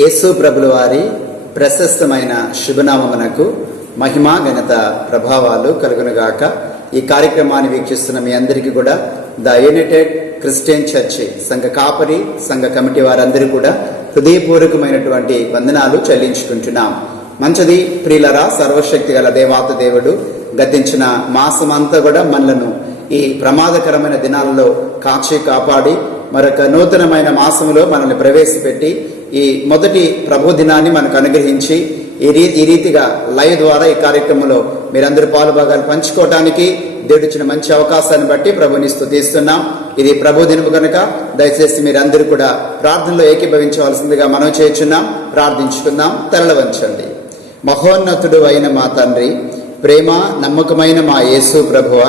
యేసు ప్రభుల వారి ప్రశస్తమైన శుభనామమునకు మహిమ ఘనత ప్రభావాలు కలుగునుగాక. ఈ కార్యక్రమాన్ని వీక్షిస్తున్న మీ అందరికీ కూడా ద యునైటెడ్ క్రిస్టియన్ చర్చ్ సంఘ కాపరి సంఘ కమిటీ వారందరూ కూడా హృదయపూర్వకమైనటువంటి వందనాలు చెల్లించుకుంటున్నాం. మంచిది ప్రియులరా, సర్వశక్తి గల దేవాత దేవుడు గతించిన మాసమంతా కూడా మనలను ఈ ప్రమాదకరమైన దినాలలో కాచి కాపాడి మరొక నూతనమైన మాసములో మనల్ని ప్రవేశపెట్టి ఈ మొదటి ప్రభు దినాన్ని మనకు అనుగ్రహించి ఈ రీతిగా లైవ్ ద్వారా ఈ కార్యక్రమంలో మీరందరూ పాలుభాగాలు పంచుకోవడానికి దేవుడిచ్చిన మంచి అవకాశాన్ని బట్టి ప్రభుని స్తుతిస్తున్నాం. ఇది ప్రభు దినము కనుక దయచేసి మీరందరూ కూడా ప్రార్థనలో ఏకీభవించవలసిందిగా మనం చేస్తున్నాం. ప్రార్థించుకుందాం. తరల వంచండి. మహోన్నతుడు అయిన మా తండ్రి, ప్రేమ నమ్మకమైన మా యేసు ప్రభువ,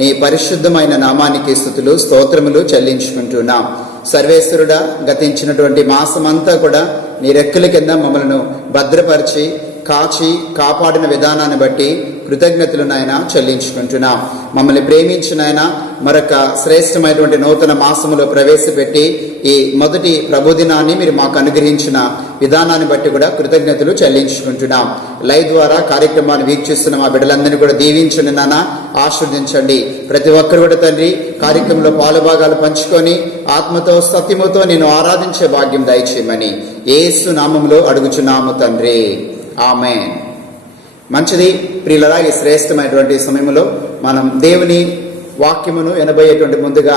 నీ పరిశుద్ధమైన నామానికి స్తుతులు స్తోత్రములు చెల్లించుకుంటున్నాం. సర్వేశ్వరుడా, గతించినటువంటి మాసమంతా కూడా నీ రెక్కల కింద మమ్మల్ని భద్రపరిచి కాచి కాపాడిన విధానాన్ని బట్టి కృతజ్ఞతలు నాయన చెల్లించుకుంటున్నాం. మమ్మల్ని ప్రేమించిన ఆయన మరొక శ్రేష్టమైనటువంటి నూతన మాసములో ప్రవేశపెట్టి ఈ మొదటి ప్రభుదినాన్ని మీరు మాకు అనుగ్రహించిన విధానాన్ని బట్టి కూడా కృతజ్ఞతలు చెల్లించుకుంటున్నాం. లైవ్ ద్వారా కార్యక్రమాన్ని వీక్షిస్తున్న మా బిడ్డలందరినీ కూడా దీవించండి నాన్న, ఆశీర్వదించండి. ప్రతి ఒక్కరు కూడా తండ్రి కార్యక్రమంలో పాలుభాగాలు పంచుకొని ఆత్మతో సత్యముతో నేను ఆరాధించే భాగ్యం దయచేయమని యేసు నామములో అడుగుచున్నాము తండ్రి, ఆమేన్. మంచిది ప్రియులరా, ఈ శ్రేష్టమైనటువంటి సమయంలో మనం దేవుని వాక్యమును వినబోయేటువంటి ముందుగా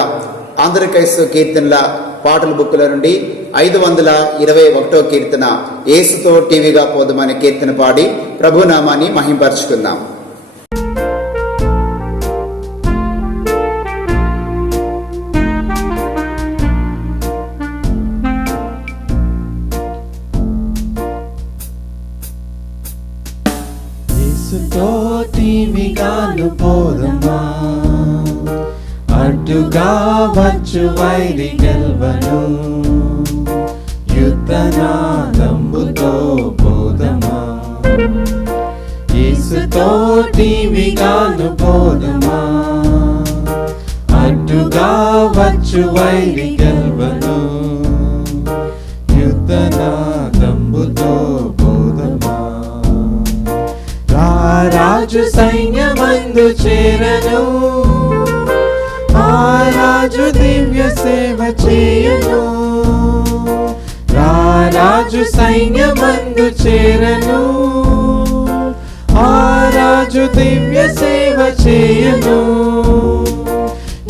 ఆంధ్రక్రైస్తవ కీర్తనల పాటల బుక్కుల నుండి 521వ కీర్తన యేసుతో టీవీగా పోదుమనే కీర్తన పాడి ప్రభునామాన్ని మహింపరచుకుందాం. టీవీగాను పోదమా, అడ్డుగా వచ్చు వైరి గెల్వను, యుద్ధనాదంబుతో పోదమా. యేసుతో టీవీగాను పోదమా, అడ్డుగా వచ్చు వైరి గెల్వను, యుద్ధనాదంబుతో పోదమా. రాజు సైన్యమందు చేరను, ఆ రాజు దివ్య సేవ చేయును. రాజు సైన్యమందు చేరను, ఆ రాజు దివ్య సేవ చేయును.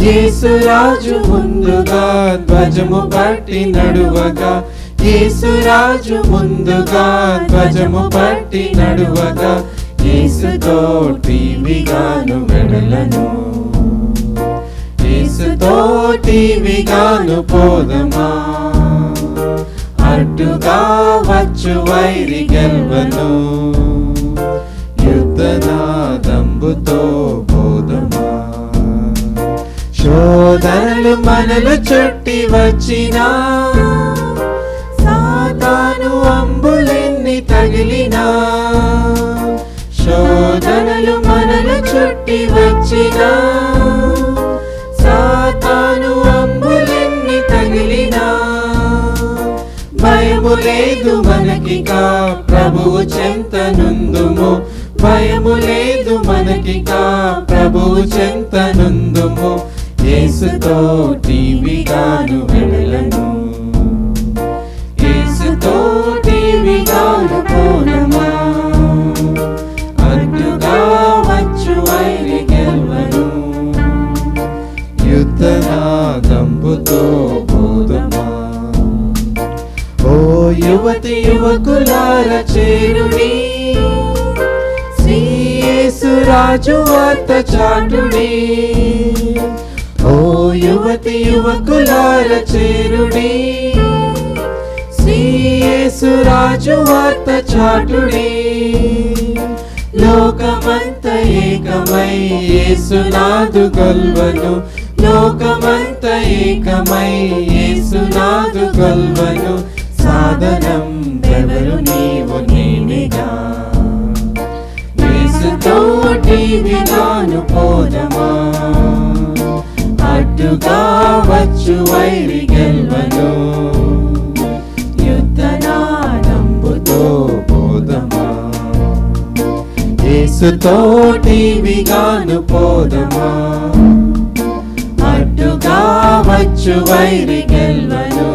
యేసురాజు ముందుగా ధ్వజము పట్టి నడువగా, యేసురాజు ముందుగా ధ్వజము పట్టి నడువగా, యేసుతో టీవీగాను వెడలను, యేసుతో టీవీగాను పోదమా. అడ్డుగా వచ్చు వైరి గెల్వను, యుద్ధనాదంబుతో పోదమా. శోధనలు మనలు చుట్టి వచ్చినా, సాతాను అంబులెన్ని తగిలినా, శోధనలు మనలు చుట్టి వచ్చినా, సాతాను అంబులెన్ని తగిలినా, భయము లేదు మనకికా ప్రభువు చెంతనుందుము, భయము లేదు మనకికా ప్రభువు చెంతనుందుము. యేసుతో టీవీగాను వెడలను, యేసుతో టీవీగాను పోదమా. అడ్డుగా వచ్చు వైరి గెల్వను, యుద్ధనాదంబుతో పోదమా. ఓ యువతి యువకులార చేరుడి, శ్రీ యేసురాజు వార్త చాటుడి. ఓ యువతి యువకులార చేరుడి, శ్రీ యేసురాజు వార్త చాటుడి. లోకమంత ఏకమై యేసునాదు గొల్వను, లోకమంత ఏకమై యేసునాదు గొల్వను. సాధనం ఎవరు నీవు నేనేగా, యేసుతో టీవీగాను పోదమా. అడ్డుగా వచ్చు వైరి గెల్వను, యుద్ధనాద యేసుతోటివిగాను పోదమా. అడ్డుగా వచ్చు వైరి గెల్వను,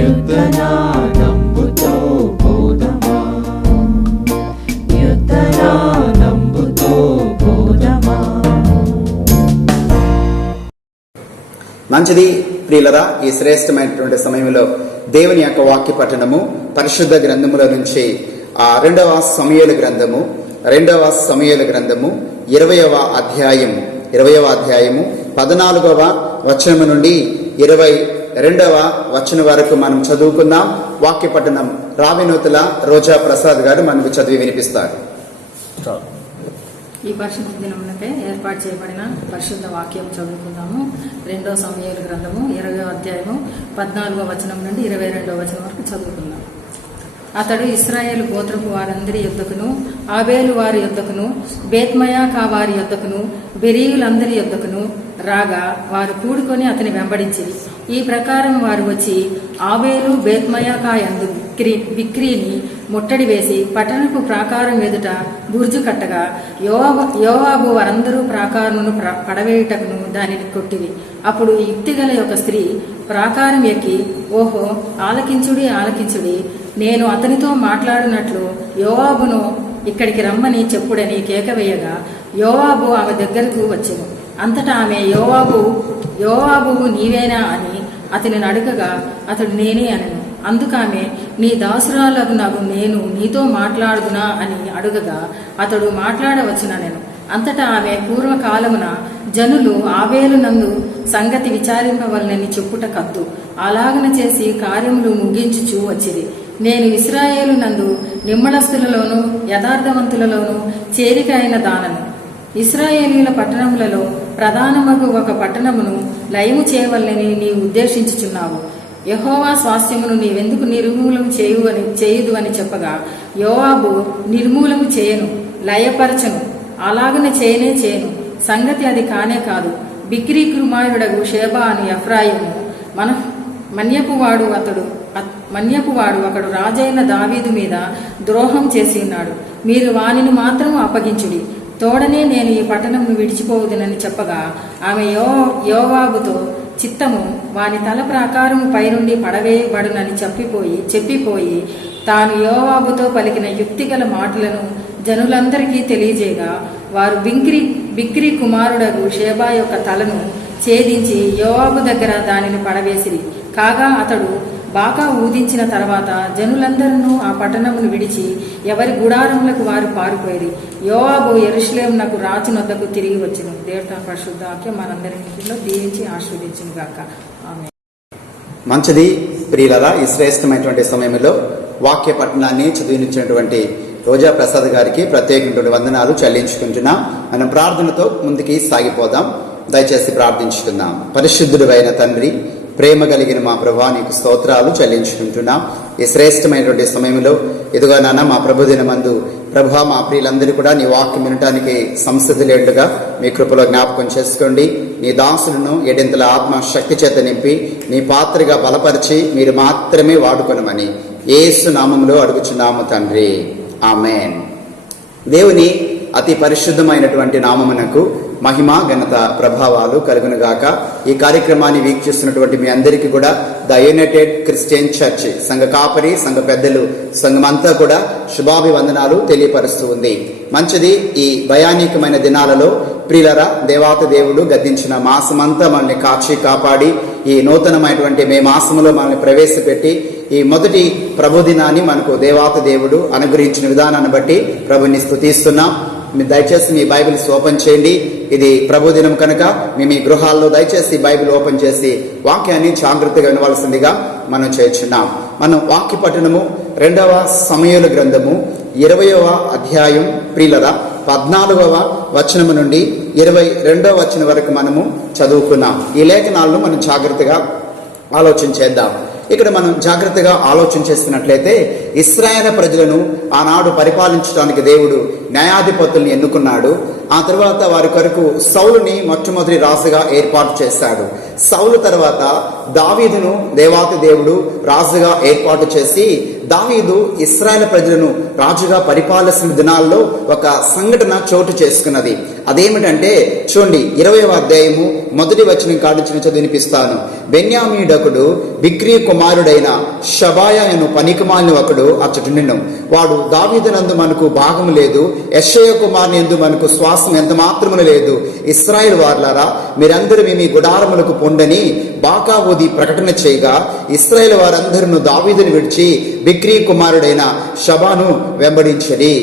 యుద్ధనాదంబుతో పోదమా, యుద్ధనాదంబుతో పోదమా. మంచిది ప్రియులరా, ఈ శ్రేష్టమైనటువంటి సమయంలో దేవుని యొక్క వాక్య పఠనము పరిశుద్ధ గ్రంథముల నుంచి రెండవ సమూయేలు గ్రంథము 20వ అధ్యాయము 14వ వచనము నుండి 22వ వచనం వరకు మనం చదువుకుందాం. వాక్య పఠనం రావినూతుల రోజా ప్రసాద్ గారు మనకు చదివి వినిపిస్తారు. ఈ పరిశుద్ధ దినమునకై ఏర్పాటు చేయబడిన పరిశుద్ధ వాక్యం చదువుకుందాము. 2వ సమూయేలు గ్రంథము 20వ అధ్యాయము 14వ వచనం నుండి 22వ వచనం వరకు చదువుకుందాం. అతడు ఇశ్రాయేలు గోత్రపు వారందరి యొద్దకును, ఆబేలు వారి యొద్దకును, బేత్మయాకా వారి యొద్దకును, బెరీయులందరి యొద్దకును రాగా వారు కూడుకొని అతని వెంబడించిరి. ఈ ప్రకారం వారు వచ్చి ఆబేలు బేత్మయాకా యందు బిక్రీని ముట్టడి వేసి పట్టణపు ప్రాకారం ఎదుట బుర్జు కట్టగా యోవాబు వారందరూ ప్రాకారమును పడవేయుటకును దానిని కొట్టివి. అప్పుడు యుక్తిగల ఒక స్త్రీ ప్రాకారం ఎక్కి, ఓహో ఆలకించుడి ఆలకించుడి, నేను అతనితో మాట్లాడినట్లు యోవాబును ఇక్కడికి రమ్మని చెప్పుడని కేక వేయగా యోవాబు ఆమె దగ్గరకు వచ్చెను. అంతటా ఆమె యోవాబు నీవేనా అని అతనిని అడగగా అతడు నేనే అనను. అందుకామె నీ దాసురాలకు నేను నీతో మాట్లాడుదునా అని అడుగగా అతడు మాట్లాడవచ్చుననెను. అంతటా ఆమె పూర్వకాలమున జనులు ఆబేలునందు సంగతి విచారింపవలనని చెప్పుట కద్దు, అలాగన చేసి కార్యములు ముగించుచూ వచ్చిరి. నేను ఇశ్రాయేలు నందు నిమ్మళస్తులలోను యథార్థవంతులలోను చేరిక అయిన దానను. ఇశ్రాయేలీల పట్టణములలో ప్రధానమగు ఒక పట్టణమును లయము చేయవలనని నీవు ఉద్దేశించుచున్నావు. యెహోవా స్వాస్థ్యమును నీవెందుకు నిర్మూలము చేయుదు అని చెప్పగా యోవాబు నిర్మూలము చేయను, లయపరచను, అలాగనే చేయను, సంగతి అది కానే కాదు. బిక్రీ కుమారుడగు షేబా అని ఎఫ్రాయిము మన్యపువాడు ఒకడు రాజైన దావీదు మీద ద్రోహం చేసి ఉన్నాడు. మీరు వానిని మాత్రం అప్పగించుడి, తోడనే నేను ఈ పట్టణంను విడిచిపోవుదునని చెప్పగా ఆమె యోవాబుతో చిత్తము వాని తల ప్రాకారము పైనుండి పడవేయబడునని చెప్పిపోయి తాను యోవాబుతో పలికిన యుక్తిగల మాటలను జనులందరికీ తెలియజేయగా వారు బిక్రీ కుమారుడగు షేబా యొక్క తలను ఛేదించి యోవాబు దగ్గర దానిని పడవేసిరి. కాగా అతడు బాకా ఊదించిన తర్వాత జనులందరూ ఆ పట్టణమును విడిచి ఎవరి గుడారములకు వారు పారిపోయి యోవాబు యెరూషలేమునకు రాజునొద్దకు తిరిగి వచ్చెను. దేవుని పరిశుద్ధ వాక్యం మనందరిలో దీవించి ఆశీర్వదించును గాక. ఆమేన్. మంచిది ప్రియులరా, ఈ శ్రేష్టమైనటువంటి సమయంలో వాక్య పఠనాన్ని చదివించినటువంటి రోజా ప్రసాద్ గారికి ప్రత్యేకమైనటువంటి వందనాలు చెల్లించుకుంటున్నాం. మనం ప్రార్థనతో ముందుకి సాగిపోదాం. దయచేసి ప్రార్థించుకుందాం. పరిశుద్ధుడు అయిన తండ్రి, ప్రేమ కలిగిన మా ప్రభా, నీకు స్తోత్రాలు చెల్లించుకుంటున్నాం. ఈ శ్రేష్టమైనటువంటి సమయంలో ఇదిగో నాన్న మా ప్రభుదినమందు ప్రభా మా ప్రియులందరూ కూడా నీ వాక్యం వినటానికి సంసిద్ధులేండుగా మీ కృపలో జ్ఞాపకం చేసుకోండి. నీ దాసులను ఎడింతల ఆత్మ శక్తి చేత నింపి నీ పాత్రగా బలపరిచి మీరు మాత్రమే వాడుకొనమని యేసు నామములో అడుగుచున్నాము తండ్రి. ఆమేన్. దేవుని అతి పరిశుద్ధమైనటువంటి నామమునకు మహిమ ఘనత ప్రభావాలు కలుగునుగాక. ఈ కార్యక్రమాన్ని వీక్షిస్తున్నటువంటి మీ అందరికీ కూడా ద యునైటెడ్ క్రిస్టియన్ చర్చ్ సంఘ కాపరి, సంఘ పెద్దలు, సంఘమంతా కూడా శుభాభివందనాలు తెలియపరుస్తూ ఉంది. మంచిది. ఈ భయానకమైన దినాలలో ప్రియులరా, దేవాతి దేవుడు గద్దించిన మాసమంతా మనల్ని కాచి కాపాడి ఈ నూతనమైనటువంటి మే మాసములో మనల్ని ప్రవేశపెట్టి ఈ మొదటి ప్రభుదినాన్ని మనకు దేవాతి దేవుడు అనుగ్రహించిన విధానాన్ని బట్టి ప్రభుని స్తుతిస్తున్నాం. మీరు దయచేసి మీ బైబిల్స్ ఓపెన్ చేయండి. ఇది ప్రభుదినం కనుక మీ గృహాల్లో దయచేసి బైబిల్ ఓపెన్ చేసి వాక్యాన్ని జాగ్రత్తగా వినవలసిందిగా మనం చేస్తున్నాం. మనం వాక్య పఠనము 2వ సమూయేలు గ్రంథము 20వ అధ్యాయం ప్రియులరా 14వ వచనము నుండి 22వ వచనం వరకు మనము చదువుకున్నాం. ఈ లేఖనాలను మనం జాగ్రత్తగా ఆలోచన చేద్దాం. ఇక్కడ మనం జాగ్రత్తగా ఆలోచన చేస్తున్నట్లయితే ఇశ్రాయేలు ప్రజలను ఆనాడు పరిపాలించడానికి దేవుడు న్యాయాధిపతుల్ని ఎన్నుకున్నాడు. ఆ తర్వాత వారి కొరకు సౌలుని మొట్టమొదటి రాజుగా ఏర్పాటు చేశాడు. సౌలు తర్వాత దావీదును దేవాతి దేవుడు రాజుగా ఏర్పాటు చేసి దావీదు ఇశ్రాయేలు ప్రజలను రాజుగా పరిపాలిస్తున్న దినాల్లో ఒక సంఘటన చోటు చేసుకున్నది. అదేమిటంటే చూడండి, 20వ అధ్యాయము 1వ వచనం కాడించిన చదివినిపిస్తాను. బెన్యామీయుడొకడు బిక్రీ కుమారుడైన షబాయా అను పనికిమాలిన ఒకడు అచ్చటుండెను. వాడు దావీదునందు మనకు భాగము లేదు, యెషయా కుమారుని యందు మనకు శ్వాసం ఎంత మాత్రమును లేదు. ఇశ్రాయేలు వారులారా, మీరందరూ మీ గుడారములకు పొండని బాకా ఊది ప్రకటన చేయగా ఇశ్రాయేలు వారందరూ దావీదును విడిచి బిక్రీ కుమారుడైన షబాను వెంబడించరి.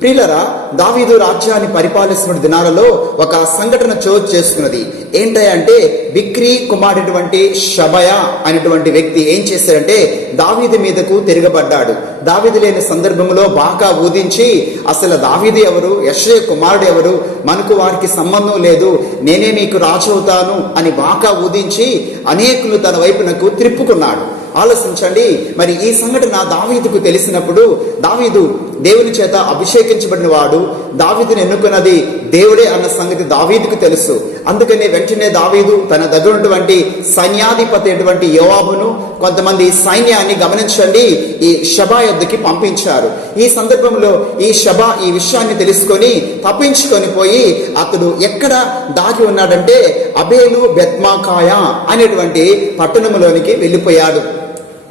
ప్రియులరా, దావీదు రాజ్యాన్ని పరిపాలిస్తున్న దినాలలో ఒక సంఘటన చోటు చేసుకున్నది. ఏంటంటే బిక్రీ కుమారుడైనటువంటి షబయా అనేటువంటి వ్యక్తి ఏం చేశాడంటే దావీదు మీదకు తిరగబడ్డాడు. దావీదు లేని సందర్భంలో బాగా ఊదించి అసలు దావీదు ఎవరు, యెషయా కుమారుడు ఎవరు, మనకు వారికి సంబంధం లేదు, నేనే మీకు రాజు అవుతాను అని బాగా ఊదించి అనేకులు తన వైపునకు త్రిప్పుకున్నాడు. ఆలోచించండి, మరి ఈ సంఘటన దావీదుకు తెలిసినప్పుడు దావీదు దేవుని చేత అభిషేకించబడిన వాడు, దావీదుని ఎన్నుకున్నది దేవుడే అన్న సంగతి దావీదుకు తెలుసు. అందుకనే వెంటనే దావీదు తన దగ్గర ఉన్నటువంటి సైన్యాధిపతి అయినటువంటి యోవాబును కొంతమంది సైన్యాన్ని గమనించండి ఈ షబా యొద్దకి పంపించారు. ఈ సందర్భంలో ఈ షబా ఈ విషయాన్ని తెలుసుకొని తప్పించుకొని పోయి అతడు ఎక్కడ దాగి ఉన్నాడంటే అబేలు బెత్మాకాయ అనేటువంటి పట్టణంలోనికి వెళ్ళిపోయాడు.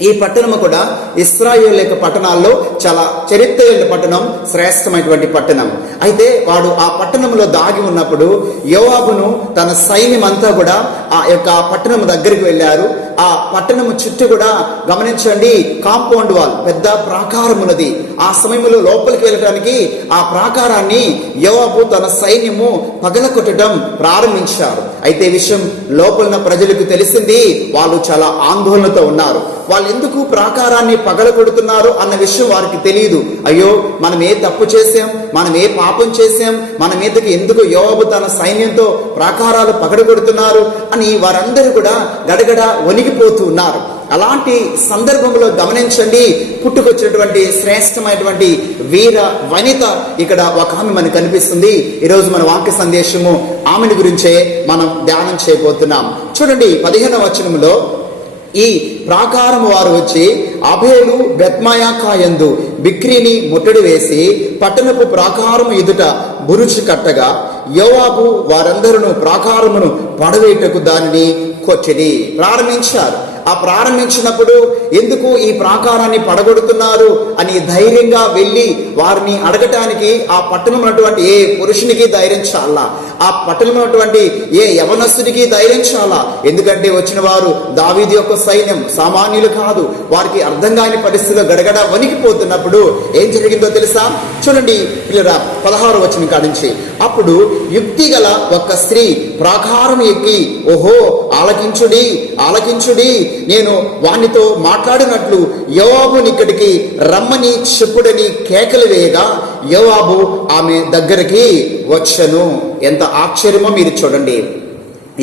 ఈ పట్టణము కూడా ఇశ్రాయేలు యొక్క పట్టణాల్లో చాలా చరిత్ర పట్టణం, శ్రేష్టమైనటువంటి పట్టణం. అయితే వాడు ఆ పట్టణంలో దాగి ఉన్నప్పుడు యోవాబును తన సైన్యం అంతా కూడా ఆ యొక్క పట్టణం దగ్గరికి వెళ్ళారు. ఆ పట్టణము చుట్టూ కూడా గమనించండి కాంపౌండ్ వాల్, పెద్ద ప్రాకారం ఉన్నది. ఆ సమయంలో లోపలికి వెళ్ళడానికి ఆ ప్రాకారాన్ని యోవాబు తన సైన్యము పగలగొట్టడం ప్రారంభించారు. అయితే విషయం లోపల ప్రజలకు తెలిసింది. వాళ్ళు చాలా ఆందోళనతో ఉన్నారు. వాళ్ళు ఎందుకు ప్రాకారాన్ని పగలగొడుతున్నారు అన్న విషయం వారికి తెలియదు. అయ్యో, మనం ఏ తప్పు చేశాం, మనం ఏ పాపం చేశాం, మన మీదకి ఎందుకు యోవాబు తన సైన్యంతో ప్రాకారాలు పగలగొడుతున్నారు అని వారందరూ కూడా గడగడ వణిగిపోతూ ఉన్నారు. అలాంటి సందర్భంలో గమనించండి, పుట్టుకొచ్చినటువంటి శ్రేష్టమైనటువంటి వీర వనిత ఇక్కడ ఒక ఆమె మనకు కనిపిస్తుంది. ఈరోజు మన వాక్య సందేశము ఆమెను గురించే మనం ధ్యానం చేయబోతున్నాం. చూడండి 15వ వచనంలో, ఈ ప్రాకారము వారు వచ్చి అబేలు బెత్మాయాకాయందు బిక్రీని ముట్టడి వేసి పట్టణపు ప్రాకారము ఎదుట బురుజు కట్టగా యోవాబు వారందరూ ప్రాకారమును పడవేటకు దానిని కొట్టిడి ప్రారంభించారు. ఆ ప్రారంభించినప్పుడు ఎందుకు ఈ ప్రాకారాన్ని పడగొడుతున్నారు అని ధైర్యంగా వెళ్ళి వారిని అడగటానికి ఆ పట్టణంలో ఉన్నటువంటి ఏ పురుషునికి ధైర్యం చాలా, ఆ పట్టణంలో ఉన్నటువంటి ఏ యవనస్తుడికి ధైర్యం చాలా. ఎందుకంటే వచ్చిన వారు దావీదు యొక్క సైన్యం, సామాన్యులు కాదు. వారికి అర్థం కాని పరిస్థితిలో గడగడ వణికిపోతున్నప్పుడు ఏం జరిగిందో తెలుసా? చూడండి పిల్లరా 16వ వచనం కాడించి, అప్పుడు యుక్తి గల ఒక స్త్రీ ప్రాకారం ఎక్కి, ఓహో ఆలకించుడి ఆలకించుడి, నేను వానితో మాట్లాడినట్లు యోవాబుని ఇక్కడికి రమ్మని చెప్పుడని కేకలు వేయగా యోవాబు ఆమె దగ్గరికి వచ్చెను. ఎంత ఆశ్చర్యమో మీరు చూడండి.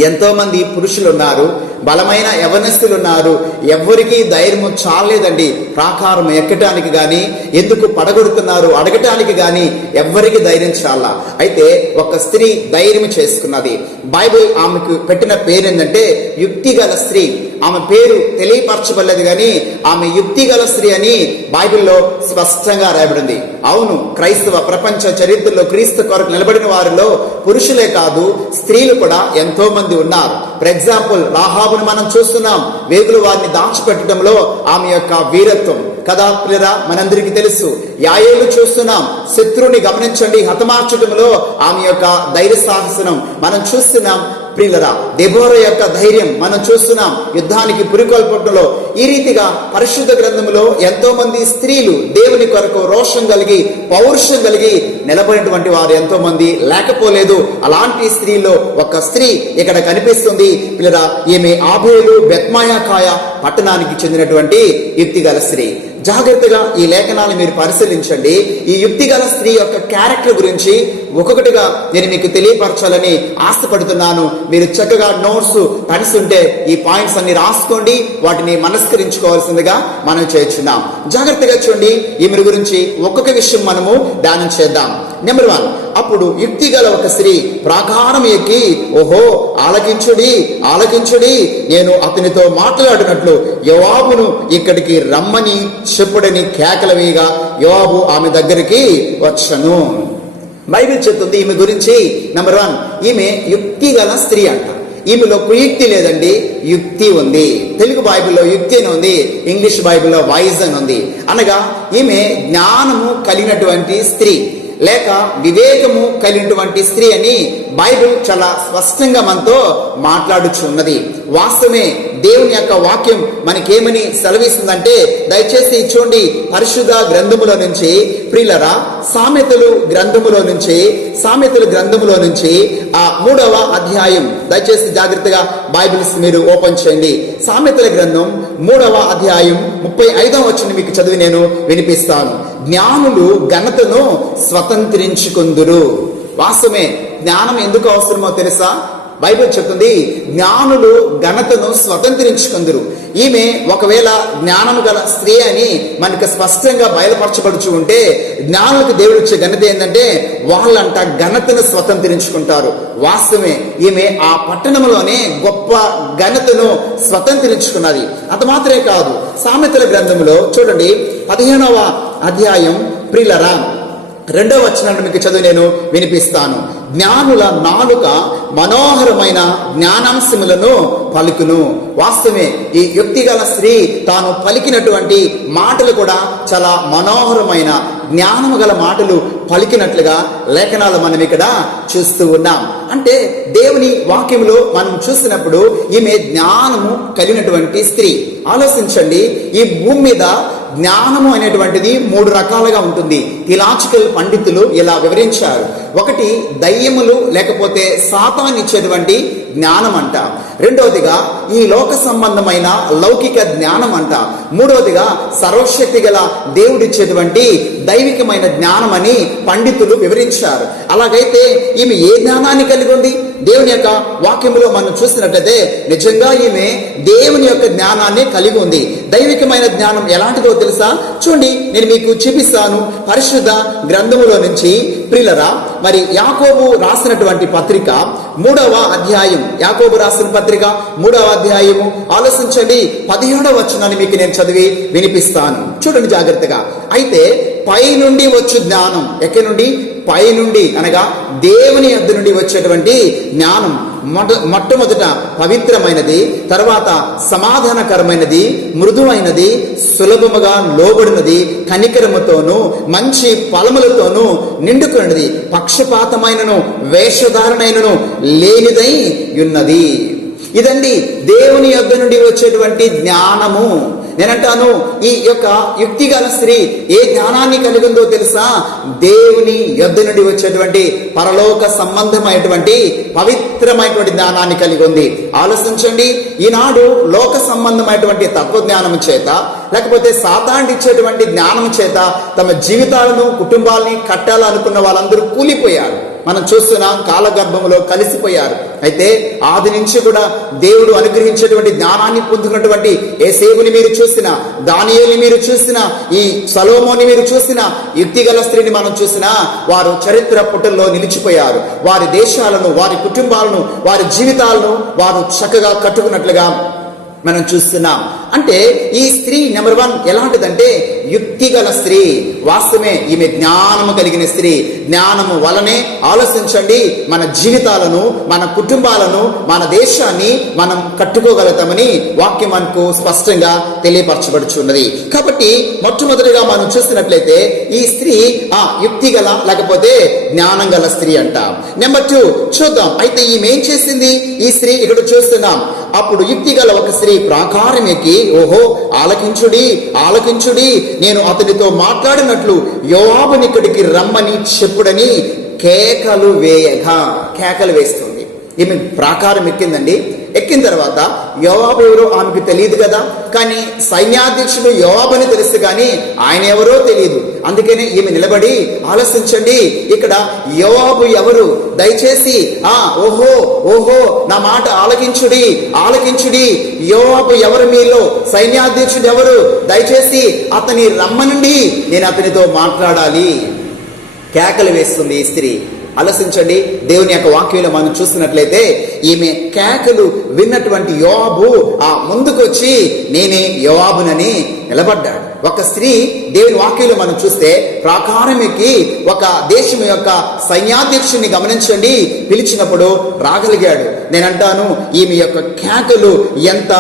ఎంతో మంది పురుషులు ఉన్నారు, బలమైన యవనస్తులు ఉన్నారు, ఎవ్వరికీ ధైర్యం చాలేదండి ప్రాకారం ఎక్కటానికి గాని, ఎందుకు పడగొడుతున్నారు అడగటానికి గాని ఎవ్వరికి ధైర్యం చాలా. అయితే ఒక స్త్రీ ధైర్యం చేసుకున్నది. బైబిల్ ఆమెకు పెట్టిన పేరు ఏంటంటే యుక్తి గల స్త్రీ. ఆమె పేరు తెలియపరచబడలేదు కానీ ఆమె యుక్తి గల స్త్రీ అని బైబిల్లో స్పష్టంగా రాయబడింది. అవును, క్రైస్తవ ప్రపంచ చరిత్రలో క్రీస్తు కొరకు నిలబడిన వారిలో పురుషులే కాదు స్త్రీలు కూడా ఎంతో మంది ఉన్నారు. ఫర్ ఎగ్జాంపుల్ రాహాబును మనం చూస్తున్నాం. వేగులు వారిని దాచిపెట్టడంలో ఆమె యొక్క వీరత్వం కదా పిల్లరా మనందరికీ తెలుసు. యాయేలు చూస్తున్నాం, శత్రువుని గమనించండి హతమార్చడంలో ఆమె యొక్క ధైర్య సాహసనం మనం చూస్తున్నాం. ప్రియులరా దెబోరా యొక్క ధైర్యం మనం చూస్తున్నాం యుద్ధానికి పురికొల్పటంలో. ఈ రీతిగా పరిశుద్ధ గ్రంథంలో ఎంతో మంది స్త్రీలు దేవుని కొరకు రోషం కలిగి పౌరుషం కలిగి నిలబడినటువంటి వారు ఎంతో మంది లేకపోలేదు. అలాంటి స్త్రీలో ఒక స్త్రీ ఇక్కడ కనిపిస్తుంది. పిల్లరా ఈమె ఆబేలు బెత్మాయాకాయ పట్టణానికి చెందినటువంటి యుక్తిగల స్త్రీ. జాగ్రత్తగా ఈ లేఖనాలు మీరు పరిశీలించండి. ఈ యుక్తిగల స్త్రీ యొక్క క్యారెక్టర్ గురించి ఒక్కొక్కటిగా నేను మీకు తెలియపరచాలని ఆశపడుతున్నాను. మీరు చక్కగా నోట్స్ పెన్స్ ఉంటే ఈ పాయింట్స్ అన్ని రాసుకోండి, వాటిని మనస్కరించుకోవాల్సిందిగా మనం చేస్తున్నాం. జాగ్రత్తగా చూడండి, ఈమె గురించి ఒక్కొక్క విషయం మనము ధ్యానం చేద్దాం. నెంబర్ 1, అప్పుడు యుక్తి గల ఒక స్త్రీ ప్రాకారం ఎక్కి, ఓహో ఆలకించుడి ఆలకించుడి, నేను అతనితో మాట్లాడినట్లు యోవాబును ఇక్కడికి రమ్మని చెప్పుడని కేకలు వేయగా యోవాబు ఆమె దగ్గరికి వచ్చను. బైబిల్ చెప్తుంది ఈమె గురించి. నెంబర్ 1, ఈమె యుక్తి గల స్త్రీ అంట. ఈమెలో కుయుక్తి లేదండి, యుక్తి ఉంది. తెలుగు బైబిల్లో యుక్తి అని ఉంది, ఇంగ్లీష్ బైబిల్లో వైజ్ అని ఉంది. అనగా ఈమె జ్ఞానము కలిగినటువంటి స్త్రీ లేక వివేకము కలిగినటువంటి స్త్రీ అని బైబిల్ చాలా స్పష్టంగా మనతో మాట్లాడుచున్నది. వాస్తవమే, దేవుని యొక్క వాక్యం మనకేమని సెలవిస్తుందంటే, దయచేసి చూడండి, పరిశుద్ధ గ్రంథములో నుంచి ప్రియులరా, సామెతలు గ్రంథములో నుంచి ఆ 3వ అధ్యాయం, దయచేసి జాగ్రత్తగా బైబిల్స్ మీరు ఓపెన్ చేయండి. సామెతల గ్రంథం 3వ అధ్యాయం 35వ వచనం మీకు చదివి నేను వినిపిస్తాను. జ్ఞానులు ఘనతను స్వతంత్రించుకుందురు. వాస్తవమే, జ్ఞానం ఎందుకు అవసరమో తెలుసా? బైబిల్ చెప్తుంది, జ్ఞానులు ఘనతను స్వతంత్రించుకుందురు. ఈమె ఒకవేళ జ్ఞానము గల స్త్రీ అని మనకు స్పష్టంగా బయలుపరచబడుచు ఉంటే, జ్ఞానులకు దేవుడు ఇచ్చే ఘనత ఏంటంటే వాళ్ళంట ఘనతను స్వతంత్రించుకుంటారు. వాస్తవమే, ఈమె ఆ పట్టణంలోనే గొప్ప ఘనతను స్వతంత్రించుకున్నది. అంత మాత్రమే కాదు, సామెతల గ్రంథంలో చూడండి 15వ అధ్యాయం ప్రియులరా 2వ వచనాన్ని మీకు చదువు నేను వినిపిస్తాను. జ్ఞానుల నాలుక మనోహరమైన జ్ఞానాంశములను పలుకును. వాస్తవమే, ఈ యుక్తి గల స్త్రీ తాను పలికినటువంటి మాటలు కూడా చాలా మనోహరమైన జ్ఞానము గల మాటలు పలికినట్లుగా లేఖనాలు మనం ఇక్కడ చూస్తూ ఉన్నాం. అంటే దేవుని వాక్యంలో మనం చూసినప్పుడు ఈమె జ్ఞానము కలిగినటువంటి స్త్రీ. ఆలోచించండి, ఈ భూమి మీద జ్ఞానము అనేటువంటిది 3 రకాలుగా ఉంటుంది. థిలాజికల్ పండితులు ఇలా వివరించారు. ఒకటి దయ్యములు లేకపోతే సాతాను ఇచ్చేటువంటి జ్ఞానం అంట. రెండవదిగా ఈ లోక సంబంధమైన లౌకిక జ్ఞానం అంట. మూడవదిగా సర్వశక్తి గల దేవుడిచ్చేటువంటి దైవికమైన జ్ఞానం అని పండితులు వివరించారు. అలాగైతే ఈమె ఏ జ్ఞానాన్ని కలిగి ఉంది? దేవుని యొక్క వాక్యంలో మనం చూసినట్లయితే నిజంగా ఈమె దేవుని యొక్క జ్ఞానాన్ని కలిగి ఉంది. దైవికమైన జ్ఞానం ఎలాంటిదో తెలుసా? చూడండి, నేను మీకు చూపిస్తాను. పరిశుద్ధ గ్రంథములో నుంచి ప్రియులరా, మరి యాకోబు రాసినటువంటి పత్రిక 3వ అధ్యాయం, యాకోబు రాసిన పత్రిక 3వ అధ్యాయము ఆలోచించండి, 17వ వచనాన్ని మీకు నేను చదివి వినిపిస్తాను. చూడండి జాగ్రత్తగా. అయితే పై నుండి వచ్చు జ్ఞానం, ఎక్కడి నుండి? పై నుండి అనగా దేవుని యొద్ద నుండి వచ్చేటువంటి జ్ఞానం మొట్టమొదట పవిత్రమైనది, తర్వాత సమాధానకరమైనది, మృదువైనది, సులభముగా లోబడినది, కనికరముతోనూ మంచి ఫలములతోనూ నిండుకున్నది, పక్షపాతమైనను వేషధారణైనను లేనిదై ఉన్నది. ఇదండి దేవుని యొద్ద నుండి వచ్చేటువంటి జ్ఞానము. నేనంటాను, ఈ యొక్క యుక్తిగల స్త్రీ ఏ జ్ఞానాన్ని కలిగి ఉందో తెలుసా? దేవుని యొద్ద నుండి వచ్చేటువంటి పరలోక సంబంధమైనటువంటి పవిత్రమైనటువంటి జ్ఞానాన్ని కలిగి ఉంది. ఆలోచించండి, ఈనాడు లోక సంబంధమైనటువంటి తత్వజ్ఞానం చేత లేకపోతే సాతాను ఇచ్చేటువంటి జ్ఞానం చేత తమ జీవితాలను కుటుంబాలని కట్టాలనుకున్న వాళ్ళందరూ కూలిపోయారు. మనం చూస్తున్నాం, కాలగర్భంలో కలిసిపోయారు. అయితే ఆది నుంచి కూడా దేవుడు అనుగ్రహించేటువంటి జ్ఞానాన్ని పొందుకున్నటువంటి యేసేపుని మీరు చూసినా, దానియేలుని మీరు చూసినా, ఈ సొలొమోని మీరు చూసినా, యుక్తిగల స్త్రీని మనం చూసినా, వారు చరిత్ర పుటల్లో నిలిచిపోయారు. వారి దేశాలను, వారి కుటుంబాలను, వారి జీవితాలను వారు చక్కగా కట్టుకున్నట్లుగా మనం చూస్తున్నాం. అంటే ఈ స్త్రీ నెంబర్ 1 ఎలాంటిదంటే యుక్తిగల స్త్రీ. వాస్తవమే, ఈమె జ్ఞానము కలిగిన స్త్రీ. జ్ఞానము వలనే ఆలోచించండి, మన జీవితాలను, మన కుటుంబాలను, మన దేశాన్ని మనం కట్టుకోగలుగుతామని వాక్యం మనకు స్పష్టంగా తెలియపరచబడుచున్నది. కాబట్టి మొట్టమొదటిగా మనం చూసినట్లయితే ఈ స్త్రీ యుక్తిగల లేకపోతే జ్ఞానం గల స్త్రీ అంట. నెంబర్ 2 చూద్దాం. అయితే ఈమె ఏం చేసింది? ఈ స్త్రీ ఇక్కడ చూస్తున్నాం. అప్పుడు యుక్తిగల ఒక స్త్రీ ప్రాకారం ఎక్కి, ఓహో ఆలకించుడి ఆలకించుడి, నేను అతనితో మాట్లాడినట్లు యోవాబుని ఇక్కడికి రమ్మని చెప్పుడని కేకలు వేస్తుంది. ఈమె ప్రాకారం ఎక్కిందండి. ఎక్కిన తర్వాత యోవాబు ఎవరో ఆమెకు తెలియదు కదా, కానీ సైన్యాధ్యక్షుడు యోవాబు అని తెలుసు, కానీ ఆయన ఎవరో తెలియదు. అందుకనే ఈమె నిలబడి ఆలోచించండి, ఇక్కడ యోవాబు ఎవరు? దయచేసి ఓహో ఓహో నా మాట ఆలకించుడి. యోవాబు ఎవరు? మీలో సైన్యాధ్యక్షుడు ఎవరు? దయచేసి అతని రమ్మనండి, నేను అతనితో మాట్లాడాలి. కేకలు వేస్తుంది ఈ స్త్రీ. ఆలోచించండి, దేవుని యొక్క వాక్యంలో మనం చూస్తున్నట్లయితే ఈమె కేకలు విన్నటువంటి యోవాబు ముందుకు వచ్చి నేనే యోవాబునని నిలబడ్డాడు. ఒక స్త్రీ దేవుని వాక్యంలో మనం చూస్తే ప్రాకారమికి ఒక దేశం యొక్క సైన్యాధ్యక్షుడిని గమనించండి పిలిచినప్పుడు రాగలిగాడు. నేనంటాను ఈమె యొక్క కేకలు ఎంత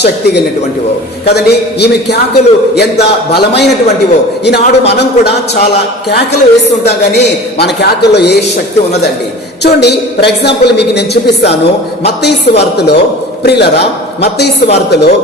శక్తి కలిగినటువంటివో కదండి, ఈమె కేకలు ఎంత బలమైనటువంటివో. ఈనాడు మనం కూడా చాలా కేకలు వేస్తుంటాం కానీ మన కేకల్లో ఏ శక్తి ఉన్నదండి. చూడండి, ఫర్ ఎగ్జాంపుల్ మీకు నేను చూపిస్తాను. మత్తయి సువార్తలో ప్రియులారా, మత్తయి సువార్తలో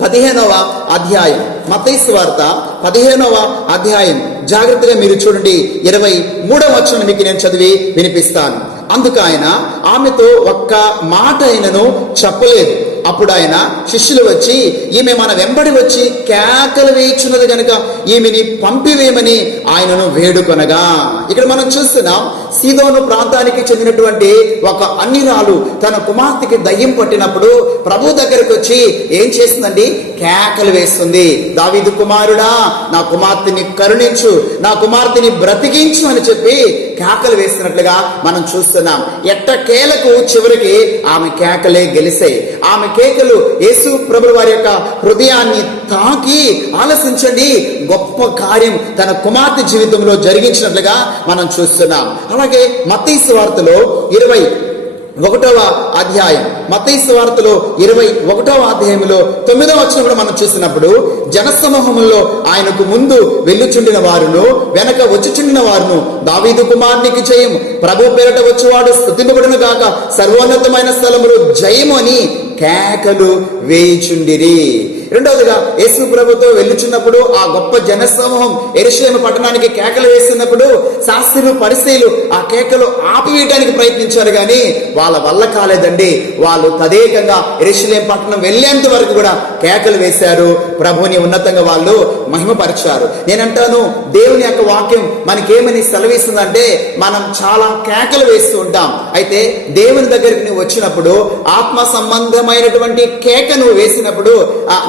15వ అధ్యాయం, మత్తయి సువార్త 15వ అధ్యాయం జాగ్రత్తగా మీరు చూడండి. 23వ వచనం మీకు నేను చదివి వినిపిస్తాను. అందుకు ఆయన ఆమెతో ఒక్క మాట ఆయనను చెప్పలేదు. అప్పుడు ఆయన శిష్యులు వచ్చి ఈమె మన వెంబడి వచ్చి కేకలు వేయుచున్నది కనుక ఈమెని పంపివేయమని ఆయనను వేడుకొనగా. ఇక్కడ మనం చూస్తున్నాం, సీదోను ప్రాంతానికి చెందినటువంటి ఒక అన్యురాలు తన కుమార్తెకి దయ్యం పట్టినప్పుడు ప్రభు దగ్గరకు వచ్చి ఏం చేస్తుందండి? కేకలు వేస్తుంది. దావీదు కుమారుడా, నా కుమార్తెని కరుణించు, నా కుమార్తెని బ్రతికించు అని చెప్పి కేకలు వేస్తున్నట్లుగా మనం చూస్తున్నాం. ఎట్టకేలకు చివరికి ఆమె కేకలే గెలిసాయి. ఆమె కేకలు యేసు ప్రభుల వారి యొక్క హృదయాన్ని తాకి ఆలసించండి గొప్ప కార్యం తన కుమార్తె జీవితంలో జరిగించినట్లుగా మనం చూస్తున్నాం. అలాగే మత్తయి సువార్తలో 21వ అధ్యాయం, మత్తయి సువార్తలో 21వ అధ్యాయంలో 9వ వచనం కూడా మనం చూసినప్పుడు జనసమూహంలో ఆయనకు ముందు వెళ్ళుచుండిన వారును వెనక వచ్చుచుండిన వారును దావీదు కుమారునికి జయము, ప్రభు పేరట వచ్చేవాడు స్తుతింపబడును గాక, సర్వోన్నతమైన స్థలములు జయము అని కేకలు వేయుచుండిరి. రెండవదిగా యేసు ప్రభుతో వెళ్ళుచున్నప్పుడు ఆ గొప్ప జనసమూహం యెరూషలేము పట్టణానికి కేకలు వేస్తున్నప్పుడు శాస్త్రులు పరిసయ్యులు ఆ కేకలు ఆపివేయడానికి ప్రయత్నించారు కానీ వాళ్ళ వల్ల కాలేదండి. వాళ్ళు తదేకంగా యెరూషలేము పట్టణం వెళ్ళేంత వరకు కూడా కేకలు వేశారు. ప్రభుని ఉన్నతంగా వాళ్ళు మహిమపరిచారు. నేనంటాను, దేవుని యొక్క వాక్యం మనకేమని సెలవిస్తుందంటే మనం చాలా కేకలు వేస్తూ ఉంటాం. అయితే దేవుని దగ్గరికి నువ్వు వచ్చినప్పుడు ఆత్మ సంబంధమైనటువంటి కేక నువ్వు వేసినప్పుడు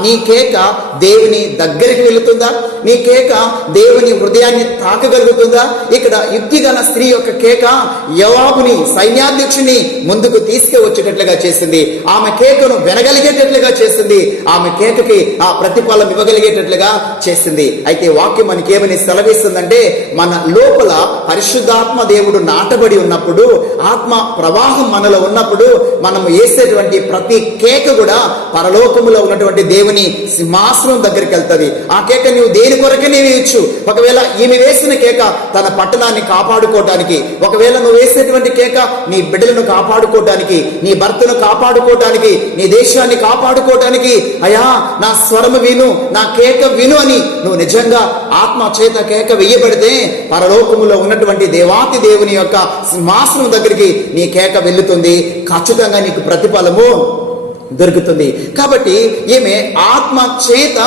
నీ కేక దేవుని దగ్గరికి వెళుతుందా? నీ కేక దేవుని హృదయాన్ని తాకగలుగుతుందా? ఇక్కడ యుక్తి గల స్త్రీ యొక్క కేక యోవాబుని సైన్యాధ్యక్షుని ముందుకు తీసుకువచ్చేటట్లుగా చేసింది. ఆమె కేకను వినగలిగేటట్లుగా చేసింది. ఆమె కేకకి ఆ ప్రతిఫలం ఇవ్వగలిగేటట్లుగా చేసింది. అయితే వాక్యం మనకి ఏమని సెలవిస్తుందంటే మన లోపల పరిశుద్ధాత్మ దేవుడు నాటబడి ఉన్నప్పుడు, ఆత్మ ప్రవాహం మనలో ఉన్నప్పుడు మనం వేసేటువంటి ప్రతి కేక కూడా పరలోకములో ఉన్నటువంటి దేవుని సింహాసనం దగ్గరికి వెళ్తుంది. ఆ కేక నువ్వు దేని కొరకనే వేయచ్చు. ఒకవేళ ఈమె వేసిన కేక తన పట్టణాన్ని కాపాడుకోవడానికి, ఒకవేళ నువ్వు వేసేటువంటి కేక నీ బిడ్డలను కాపాడుకోవడానికి, నీ భర్తను కాపాడుకోవడానికి, నీ దేశాన్ని కాపాడుకోవడానికి, అయా నా స్వరము విను, నా కేక విను అని నువ్వు నిజంగా ఆత్మ చేత కేక వెయ్యబడితే పరలోకములో ఉన్నటువంటి దేవాతి దేవుని యొక్క సింహాసనం దగ్గరికి నీ కేక వెళ్తుంది. ఖచ్చితంగా నీకు ప్రతిఫలము దొరుకుతుంది. కాబట్టి ఈమె ఆత్మ చేత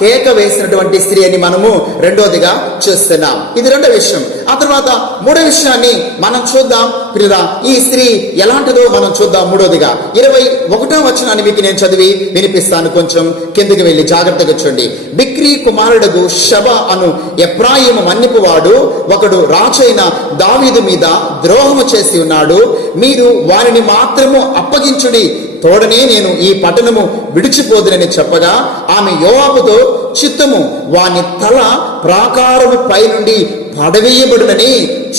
కేక వేసినటువంటి స్త్రీ అని మనము రెండోదిగా చూస్తున్నాం. ఇది రెండో విషయం. ఆ తర్వాత మూడో విషయాన్ని మనం చూద్దాం. ప్రియురా, ఈ స్త్రీ ఎలాంటిదో మనం చూద్దాం. మూడోదిగా 21వ వచనాన్ని మీకు నేను చదివి వినిపిస్తాను. కొంచెం కిందకి వెళ్ళి జాగ్రత్తగా చూడండి. బిక్రీ కుమారుడుగు షబ అను ఎఫ్రాయిము మన్నిపువాడు ఒకడు రాజైన దావీదు మీద ద్రోహము చేసి ఉన్నాడు. మీరు వారిని మాత్రము అప్పగించుడి, తోడనే నేను ఈ పట్టణము విడిచిపోదునని చెప్పగా ఆమె యోవాబుతో చిత్తము వాని తల ప్రాకారము పై నుండి పడవేయబడునని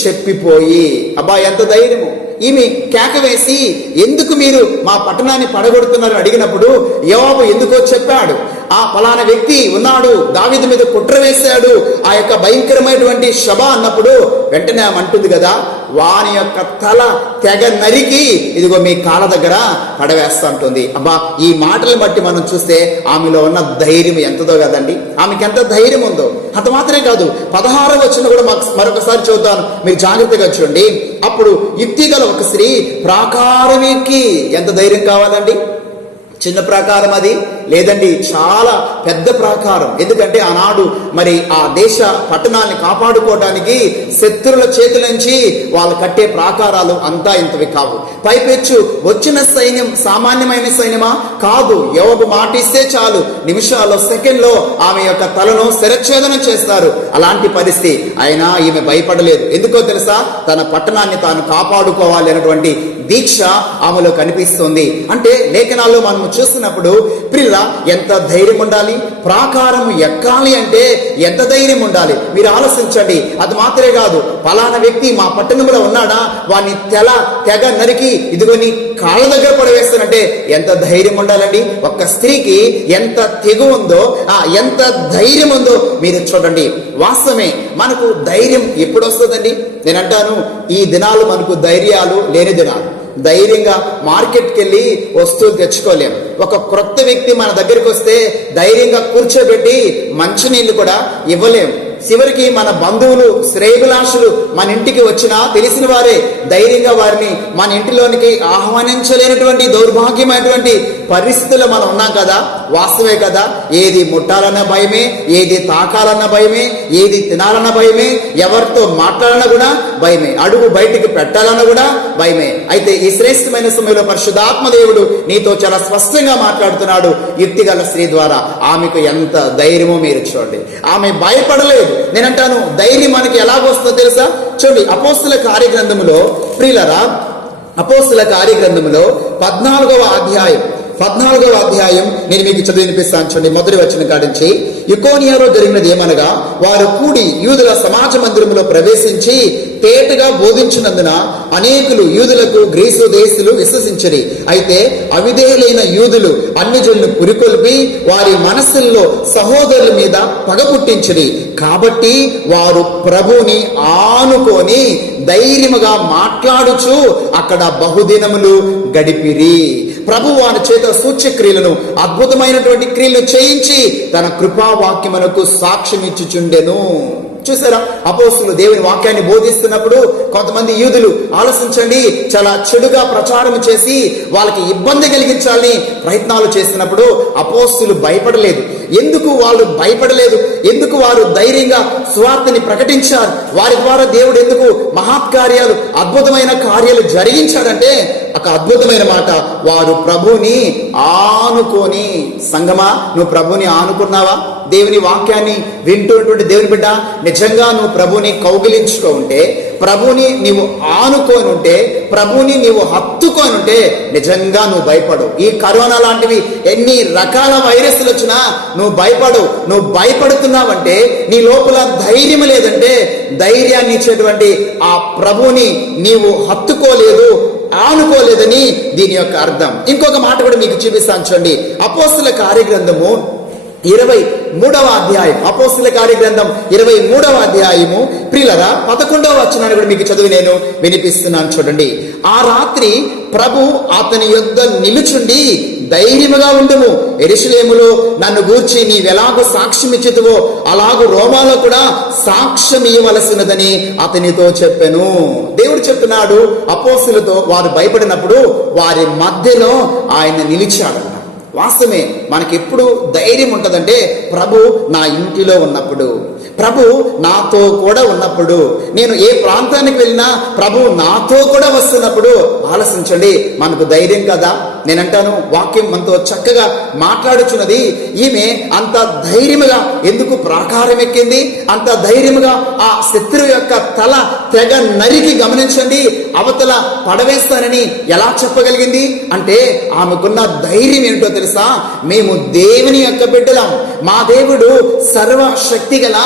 చెప్పిపోయి. అబ్బా, ఎంత ధైర్యము! ఈమె కేక వేసి ఎందుకు మీరు మా పట్టణాన్ని పడగొడుతున్నారు అడిగినప్పుడు యోవాబు ఎందుకో చెప్పాడు. ఆ ఫలానా వ్యక్తి ఉన్నాడు, దావీదు మీద కుట్ర వేశాడు, ఆ యొక్క భయంకరమైనటువంటి శబ అన్నప్పుడు వెంటనే ఆమె అంటుంది కదా, వాని యొక్క తల తెగ నరికి ఇదిగో మీ కాళ్ళ దగ్గర పడవేస్తా ఉంటుంది. అబ్బా, ఈ మాటలను బట్టి మనం చూస్తే ఆమెలో ఉన్న ధైర్యం ఎంతదో కదండి. ఆమెకి ఎంత ధైర్యం ఉందో. అంత మాత్రమే కాదు, 16వ వచనం కూడా మరొకసారి చూద్దాను, మీరు జాగ్రత్తగా చూడండి. అప్పుడు యుక్తి గల ఒక స్త్రీ ప్రాకారం ఎక్కి, ఎంత ధైర్యం కావాలండి. చిన్న ప్రాకారం అది లేదండి, చాలా పెద్ద ప్రాకారం. ఎందుకంటే ఆనాడు మరి ఆ దేశ పట్టణాన్ని కాపాడుకోవడానికి శత్రువుల చేతుల నుంచి వాళ్ళు కట్టే ప్రాకారాలు అంతా ఇంతవి కావు. పైపెచ్చు వచ్చిన సైన్యం సామాన్యమైన సైన్యమా కాదు. యోబు మాటిస్తే చాలు, నిమిషాల్లో సెకండ్లో ఆమె యొక్క తలను శిరఛేదనం చేస్తారు. అలాంటి పరిస్థితి. అయినా ఈమె భయపడలేదు. ఎందుకో తెలుసా? తన పట్టణాన్ని తాను కాపాడుకోవాలి అన్నటువంటి దీక్ష ఆమెలో కనిపిస్తుంది. అంటే లేఖనాల్లో మనం చూస్తున్నప్పుడు ప్రియుల ఎంత ధైర్యం ఉండాలి, ప్రాకారము ఎక్కాలి అంటే ఎంత ధైర్యం ఉండాలి. మీరు ఆలోచించండి. అది మాత్రమే కాదు, ఫలానా వ్యక్తి మా పట్టణంలో ఉన్నాడా, వాడిని తెగ నరికి ఇదిగోని కాళ్ళ దగ్గర పడవేస్తానంటే ఎంత ధైర్యం ఉండాలండి. ఒక్క స్త్రీకి ఎంత తెగు ఉందో, ఎంత ధైర్యం ఉందో మీరు చూడండి. వాస్తవమే, మనకు ధైర్యం ఎప్పుడు వస్తుందండి? నేనంటాను, ఈ దినాలు మనకు ధైర్యాలు లేని దినాలు. ధైర్యంగా మార్కెట్కి వెళ్ళి వస్తువులు తెచ్చుకోలేం. ఒక క్రొత్త వ్యక్తి మన దగ్గరికి వస్తే ధైర్యంగా కూర్చోబెట్టి మంచినీళ్ళు కూడా ఇవ్వలేం. చివరికి మన బంధువులు శ్రేయభిలాషులు మన ఇంటికి వచ్చినా తెలిసిన వారే ధైర్యంగా వారిని మన ఇంటిలోనికి ఆహ్వానించలేనటువంటి దౌర్భాగ్యమైనటువంటి పరిస్థితుల్లో మనం ఉన్నాం కదా. వాస్తవే కదా. ఏది ముట్టాలన్న భయమే, ఏది తాకాలన్న భయమే, ఏది తినాలన్న భయమే, ఎవరితో మాట్లాడాలన్నా కూడా భయమే, అడుగు బయటికి పెట్టాలన్నా కూడా భయమే. అయితే ఈ శ్రేష్టమైన సమయంలో పరిశుద్ధాత్మ దేవుడు నీతో చాలా స్పష్టంగా మాట్లాడుతున్నాడు యుక్తిగల స్త్రీ ద్వారా. ఆమెకు ఎంత ధైర్యమో మీరు చూడండి. ఆమె భయపడలేదు. నేనంటాను, ధైర్యం మనకి ఎలాగొస్తుందో తెలుసా? చూడండి, అపోస్తుల కార్యగ్రంథములో ప్రియులరా, అపోస్తుల కార్యగ్రంథములో 14వ అధ్యాయం నేను మీకు చదివి వినిపిస్తాను. చూడండి, మొదటి వచనం కాడించి, ఇకోనియాలో జరిగినది ఏమనగా, వారు కూడి యూదుల సమాజ మందిరములో ప్రవేశించి తేటగా బోధించినందున అనేకులు యూదులకు గ్రీసు దేశులు విశ్వసించరి. అయితే అవిధేయులైన యూదులు అన్ని జనులను పురికొల్పి వారి మనస్సుల్లో సహోదరుల మీద పగ పుట్టించిరి. కాబట్టి వారు ప్రభుని ఆనుకొని ధైర్యముగా మాట్లాడుచు అక్కడ బహుదినములు గడిపిరి. ప్రభు వారి చేత సూచ్యక్రియలను, అద్భుతమైనటువంటి క్రియలను చేయించి తన కృపావాక్యమునకు సాక్ష్యం ఇచ్చుచుండెను. చూసారా? అపోస్తులు దేవుని వాక్యాన్ని బోధిస్తున్నప్పుడు కొంతమంది యూదులు ఆలోచించండి, చాలా చెడుగా ప్రచారం చేసి వాళ్ళకి ఇబ్బంది కలిగించాలని ప్రయత్నాలు చేస్తున్నప్పుడు అపోస్తులు భయపడలేదు. ఎందుకు వాళ్ళు భయపడలేదు? ఎందుకు వారు ధైర్యంగా సువార్తని ప్రకటించారు? వారి ద్వారా దేవుడు ఎందుకు మహత్కార్యాలు, అద్భుతమైన కార్యాలు జరిగించాడంటే ఒక అద్భుతమైన మాట, వారు ప్రభుని ఆనుకొని. సంగమా, నువ్వు ప్రభుని ఆనుకున్నావా? దేవుని వాక్యాన్ని వింటున్నటువంటి దేవుని బిడ్డ, నిజంగా నువ్వు ప్రభుని కౌగిలించుకో ఉంటే, ప్రభుని నీవు ఆనుకొని ఉంటే, ప్రభుని నీవు హత్తుకొని ఉంటే నిజంగా నువ్వు భయపడవు. ఈ కరోనా లాంటివి ఎన్ని రకాల వైరస్లు వచ్చినా నువ్వు భయపడవు. నువ్వు భయపడుతున్నావంటే నీ లోపల ధైర్యం లేదంటే, ధైర్యాన్ని ఇచ్చేటువంటి ఆ ప్రభుని నీవు హత్తుకోలేదు, ఆనుకోలేదని దీని యొక్క అర్థం. ఇంకొక మాట కూడా మీకు చూపిస్తాను చూడండి. అపోస్తుల కార్యగ్రంథము 23వ అధ్యాయం, అపోస్తుల కార్యగ్రంథం 23వ అధ్యాయము ప్రియులరా 11వ వచనాన్ని కూడా మీకు చదివి నేను వినిపిస్తున్నాను చూడండి. ఆ రాత్రి ప్రభు అతని యొద్ద నిలుచుండి, ధైర్యముగా ఉండుము, యెరూషలేములో నన్ను గూర్చి నీవెలాగో సాక్ష్యం ఇచ్చుతువో అలాగూ రోమాలో కూడా సాక్ష్యం ఇవ్వవలసినదని అతనితో చెప్పెను. దేవుడు చెప్తున్నాడు అపోస్తులతో. వారు భయపడినప్పుడు వారి మధ్యలో ఆయన నిలిచాడు. వాస్తవమే, మనకి ఎప్పుడు ధైర్యం ఉంటుందంటే ప్రభు నా ఇంటిలో ఉన్నప్పుడు, ప్రభు నాతో కూడా ఉన్నప్పుడు, నేను ఏ ప్రాంతానికి వెళ్ళినా ప్రభు నాతో కూడా వస్తున్నప్పుడు ఆలోచించండి, మనకు ధైర్యం కదా. నేనంటాను, వాక్యం మనతో చక్కగా మాట్లాడుచున్నది. ఈమె అంత ధైర్యముగా ఎందుకు ప్రాకారం ఎక్కింది? అంత ధైర్యముగా ఆ శత్రువు యొక్క తల తెగ నరికి, గమనించండి, అవతల పడవేస్తానని ఎలా చెప్పగలిగింది అంటే ఆమెకున్న ధైర్యం ఏంటో తెలుసా? మేము దేవుని యొక్క బిడ్డలం, మా దేవుడు సర్వశక్తి గల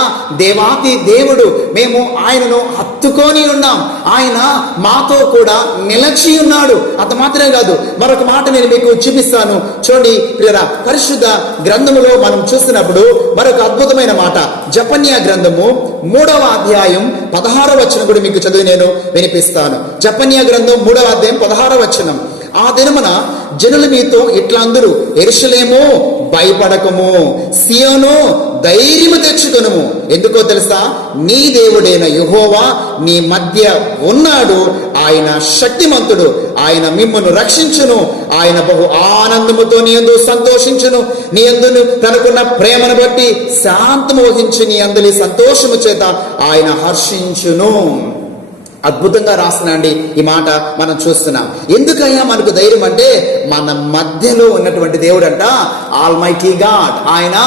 దేవాతి దేవుడు, మేము ఆయనను హత్తుకొని ఉన్నాం, ఆయన మాతో కూడా నిలిచి ఉన్నాడు. అంత మాత్రమే కాదు, మరొక మాట నేను మీకు చూపిస్తాను చూడండి ప్రియరా. పరిశుద్ధ గ్రంథములో మనం చూస్తున్నప్పుడు మరొక అద్భుతమైన మాట, జపన్యా గ్రంథము 3వ అధ్యాయం 16వ వచనం కూడా మీకు చదివి నేను వినిపిస్తాను. జపన్యా గ్రంథం 3వ అధ్యాయం 16వ వచనం. ఆ దినమున జనులు మీతో ఇట్లా అందరూ, యెరూషలేము భయపడకము, సియోను ధైర్యము తెచ్చుకొనుము. ఎందుకో తెలుసా? నీ దేవుడైన యెహోవా నీ మధ్య ఉన్నాడు, ఆయన శక్తిమంతుడు, ఆయన మిమ్మును రక్షించును, ఆయన బహు ఆనందముతో నీ యందు సంతోషించును, నీ యందు తనకున్న ప్రేమను బట్టి శాంతము వహించి నీ యందలి సంతోషము చేత ఆయన హర్షించును. అద్భుతంగా రాస్తున్నాండి ఈ మాట మనం చూస్తున్నాం. ఎందుకయ్యా మనకు ధైర్యం అంటే మన మధ్యలో ఉన్నటువంటి దేవుడు అంట ఆల్మైటీ గాడ్, ఆయన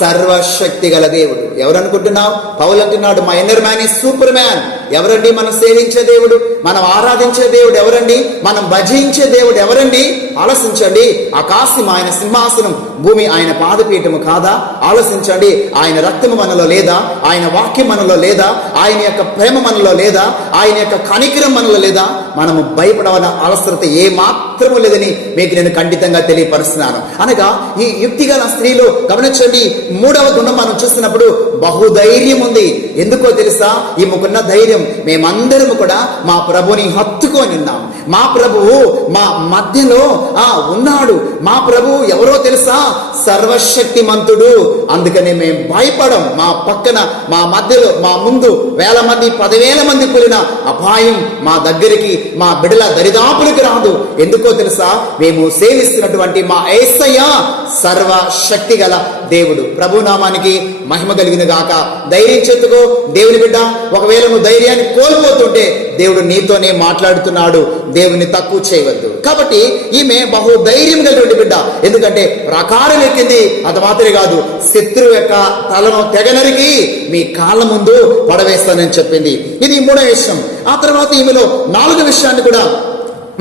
సర్వశక్తి గల దేవుడు. ఎవరు అనుకుంటున్నావు? పౌలు అంటున్నాడు my inner man is super man. ఎవరండి మనం సేవించే దేవుడు, మనం ఆరాధించే దేవుడు ఎవరండి, మనం భజించే దేవుడు ఎవరండి? ఆలోచించండి. ఆకాశం ఆయన సింహాసనం, భూమి ఆయన పాదపీఠము కాదా? ఆలోచించండి. ఆయన రక్తము మనలో లేదా? ఆయన వాక్యం మనలో లేదా? ఆయన యొక్క ప్రేమ మనలో లేదా? ఆయన యొక్క కనికరం మనలో లేదా? మనము భయపడవన అవసరత ఏ మాత్రము లేదని మీకు నేను ఖండితంగా తెలియపరుస్తున్నాను. అనగా ఈ యుక్తిగల స్త్రీలు గమనించండి, 3వ గుణం మనం చూస్తున్నప్పుడు బహుధైర్యం ఉంది. ఎందుకో తెలుసా? ఈమెకున్న ధైర్యం, మేమందరము కూడా మా ప్రభుని హత్తుకొని ఉన్నాం. మా ప్రభువు మా మధ్యలో ఉన్నాడు. మా ప్రభువు ఎవరో తెలుసా? సర్వశక్తిమంతుడు. అందుకనే మేము భయపడం. మా పక్కన, మా మధ్యలో, మా ముందు 1000 మంది 10,000 మంది కూలిన అపాయం మా దగ్గరికి, మా బిడల దరిదాపులకు రాదు. ఎందుకో తెలుసా? మేము సేవిస్తున్నటువంటి మా యేసయ్య సర్వశక్తి గల దేవుడు. ప్రభునామానికి మహిమ కలిగిన గాక. ధైర్యం చెప్పుకో దేవుని బిడ్డ. ఒకవేళ నువ్వు ధైర్యాన్ని కోల్పోతుంటే దేవుడు నీతోనే మాట్లాడుతున్నాడు. దేవుని తక్కువ చేయవద్దు. కాబట్టి ఈమె బహు ధైర్యం కలిగిన బిడ్డ. ఎందుకంటే ప్రాకారం ఎక్కింది. అది మాత్రమే కాదు, శత్రువు యొక్క తలను తెగనరికి మీ కాళ్ళ ముందు పడవేస్తానని చెప్పింది. ఇది 3వ విషయం. ఆ తర్వాత ఈమెలో 4వ విషయాన్ని కూడా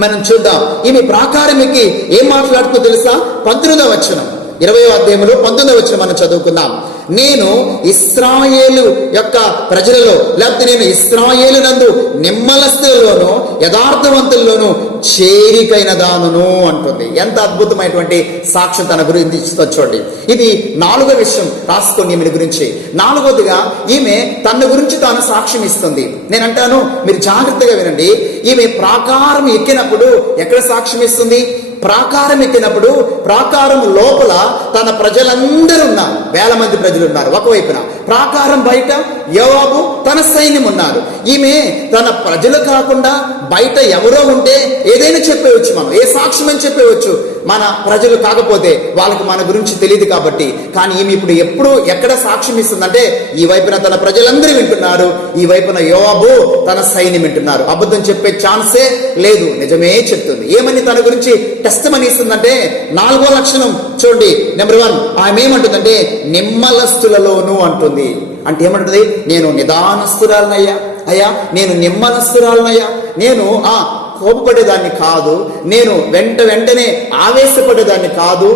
మనం చూద్దాం. ఈమె ప్రాకారం ఎక్కి ఏం మాట్లాడుతుందో తెలుసా? 19వ వచనం, 20వ అధ్యాయంలో 19వ వచనం మనం చదువుకుందాం. నేను ఇశ్రాయేలు యొక్క ప్రజలలో, లేకపోతే నేను ఇశ్రాయేలు నందు నిమ్మలస్తులలోను యథార్థవంతుల్లోను చేరికైన దానును అంటుంది. ఎంత అద్భుతమైనటువంటి సాక్ష్యం తన గురించి చూడండి. ఇది 4వ విషయం రాసుకోండి ఈమె గురించి. 4వదిగా ఈమె తన గురించి తాను సాక్ష్యం ఇస్తుంది. నేను అంటాను, మీరు జాగ్రత్తగా వినండి. ఈమె ప్రాకారం ఎక్కినప్పుడు ఎక్కడ సాక్ష్యం ఇస్తుంది? ప్రాకారం ఎక్కినప్పుడు ప్రాకారం లోపల తన ప్రజలందరూ ఉన్నారు. 1000 మంది ప్రజలు ఉన్నారు ఒకవైపున. ప్రాకారం బయట యోవాబు తన సైన్యం ఉన్నారు. ఈమె తన ప్రజలు కాకుండా బయట ఎవరో ఉంటే ఏదైనా చెప్పేవచ్చు, మనం ఏ సాక్ష్యం అని చెప్పేవచ్చు. మన ప్రజలు కాకపోతే వాళ్ళకి మన గురించి తెలియదు కాబట్టి. కానీ ఈమె ఇప్పుడు ఎక్కడ సాక్ష్యం ఇస్తుందంటే ఈ వైపున తన ప్రజలందరూ వింటున్నారు, ఈ వైపున యోవాబు తన సైన్యం వింటున్నారు. అబద్ధం చెప్పే ఛాన్సే లేదు, నిజమే చెప్తుంది. ఏమని తన గురించి టెస్టిమనీ ఇస్తుందంటే 4వ లక్షణం చూడండి. నెంబర్ 1, ఆమె ఏమంటుందంటే నిమ్మలస్తులలోను అంటుంది. అంటే ఏమంటుంది? నేను నిదానస్తురాలనయ్యా, అయ్యా నేను నిమ్మలస్తురాలనయ్యా, నేను కోపపడేదాన్ని కాదు, నేను వెంటనే ఆవేశపడేదాన్ని కాదు,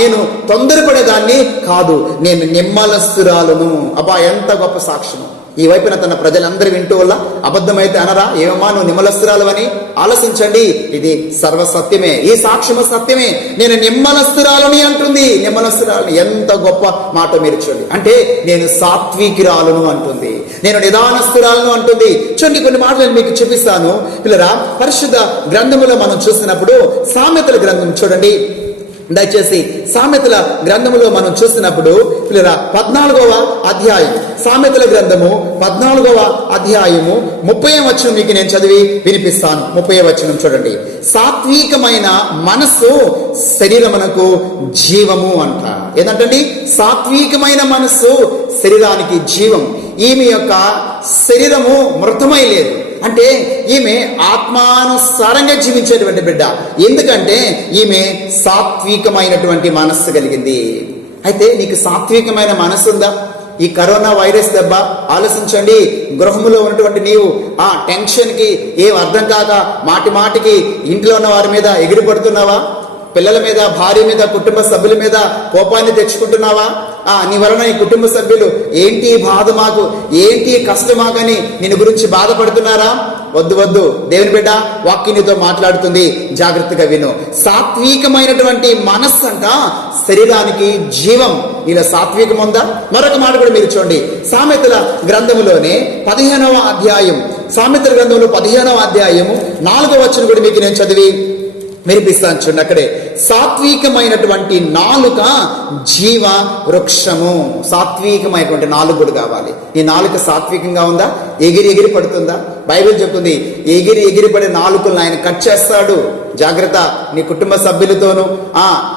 నేను తొందరపడేదాన్ని కాదు, నేను నిమ్మలస్తురాలను. అబ్బా, ఎంత గొప్ప సాక్ష్యం! ఈ వైపున తన ప్రజలందరూ వింటూ వల్ల అబద్ధమైతే అనరా, ఏమమ్మా నువ్వు నిమ్మలస్తురాలని? ఆలోచించండి, ఇది సర్వసత్యమే, ఈ సాక్ష్యము సత్యమే. నేను నిమ్మలస్తురాలని అంటుంది. నిమ్మలస్తురాలని, ఎంత గొప్ప మాట మీరు చూడండి. అంటే నేను సాత్వికురాలను అంటుంది, నేను నిదానస్తురాలను అంటుంది. చూడండి, కొన్ని మాటలు మీకు చూపిస్తాను పిల్లరా. పరిశుద్ధ గ్రంథములో మనం చూసినప్పుడు సామెతల గ్రంథం చూడండి, దయచేసి సామెతల గ్రంథములో మనం చూసినప్పుడు పిల్లరా 14వ అధ్యాయం, సామెతల గ్రంథము 14వ అధ్యాయము 30వ వచనం మీకు నేను చదివి వినిపిస్తాను. 30వ వచనం చూడండి. సాత్వికమైన మనస్సు శరీరమునకు జీవము అంట. ఏంటంటే సాత్వికమైన మనస్సు శరీరానికి జీవం. ఈమె యొక్క శరీరము మృతమై లేదు, అంటే ఈమె ఆత్మానుసారంగా జీవించేటువంటి బిడ్డ. ఎందుకంటే ఈమె సాత్వికమైనటువంటి మనస్సు కలిగింది. అయితే నీకు సాత్వికమైన మనస్సు ఉందా? ఈ కరోనా వైరస్ దెబ్బ ఆలోచించండి. గృహములో ఉన్నటువంటి నీవు ఆ టెన్షన్కి ఏం అర్థం కాక మాటికి ఇంట్లో ఉన్న వారి మీద ఎగిరిపడుతున్నావా? పిల్లల మీద, భార్య మీద, కుటుంబ సభ్యుల మీద కోపాన్ని తెచ్చుకుంటున్నావా? నీ వలన ఈ కుటుంబ సభ్యులు ఏంటి బాధ మాకు, ఏంటి కష్టం మాకని నిన్ను గురించి బాధపడుతున్నారా? వద్దు. దేవుని బిడ్డ వాక్యం నీతో మాట్లాడుతుంది, జాగ్రత్తగా విను. సాత్వికమైనటువంటి మనస్సు అంట శరీరానికి జీవం. ఇలా సాత్వికం ఉందా? మరొక మాట కూడా మీరు చూడండి. సామెతల గ్రంథములోనే 15వ అధ్యాయం, సామెతల గ్రంథంలో 15వ అధ్యాయము 4వ వచనం కూడా మీకు నేను చదివి వినిపిస్తాను చూడండి అక్కడే. సాత్వికమైనటువంటి నాలుక జీవ వృక్షము. సాత్వికమైనటువంటి నాలుక కూడా కావాలి. నీ నాలుక సాత్వికంగా ఉందా? ఎగిరి ఎగిరి పడుతుందా? బైబిల్ చెప్తుంది ఎగిరి ఎగిరి పడే నాలుకలను ఆయన కట్ చేస్తాడు. జాగ్రత్త, నీ కుటుంబ సభ్యులతోనూ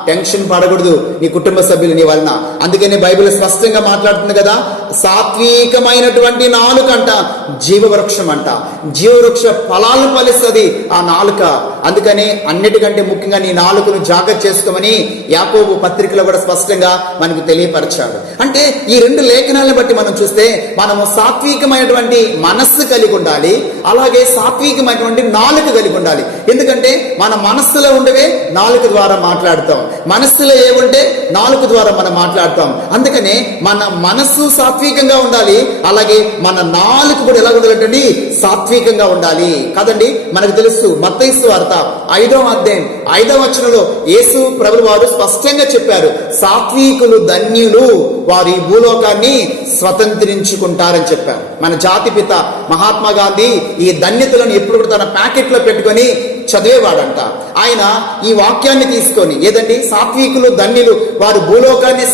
టెన్షన్ పడకూడదు, నీ కుటుంబ సభ్యులు నీ వలన. అందుకని బైబిల్ స్పష్టంగా మాట్లాడుతుంది కదా, సాత్వికమైనటువంటి నాలుక అంట జీవవృక్షం అంట. జీవవృక్ష ఫలాలు ఫలిస్తుంది ఆ నాలుక. అందుకని అన్నిటికంటే ముఖ్యంగా నీ నాలుకను జాగ్రత్త చేసుకోమని యాకోబు పత్రికలో కూడా స్పష్టంగా మనకు తెలియపరిచాడు. అంటే ఈ రెండు లేఖనాలను బట్టి మనం చూస్తే మనము సాత్వికమైనటువంటి మనస్సు కలిగి ఉండాలి, అలాగే సాత్వికమైనటువంటి నాలుక కలిగి ఉండాలి. ఎందుకంటే మన మనస్సులో ఉండేవే నాలుక ద్వారా మాట్లాడతాం, మనస్సులో ఏముంటే నాలుక ద్వారా మనం మాట్లాడతాం. అందుకనే మన మనస్సు సాత్వికంగా ఉండాలి, అలాగే మన నాలుక కూడా ఎలా ఉండాలంటే సాత్వికంగా ఉండాలి కదండి. మనకు తెలుసు మత్తయి సువార్త 5వ అధ్యాయం 5వ వచనంలో యేసు ప్రభువు వారు స్పష్టంగా చెప్పారు, సాత్వికులు ధన్యులు, వారు ఈ భూలోకాన్ని స్వతంత్రించుకుంటారని చెప్పారు. మన జాతిపిత మహాత్మా గాంధీ ఈ ధన్యతలను ఎప్పుడు కూడా తన ప్యాకెట్లో పెట్టుకొని చదివేవాడంట. ఆయన ఈ వాక్యాన్ని తీసుకొని ఏదండి, సాత్వికులు ధన్యులు, వారు భూలోకాన్ని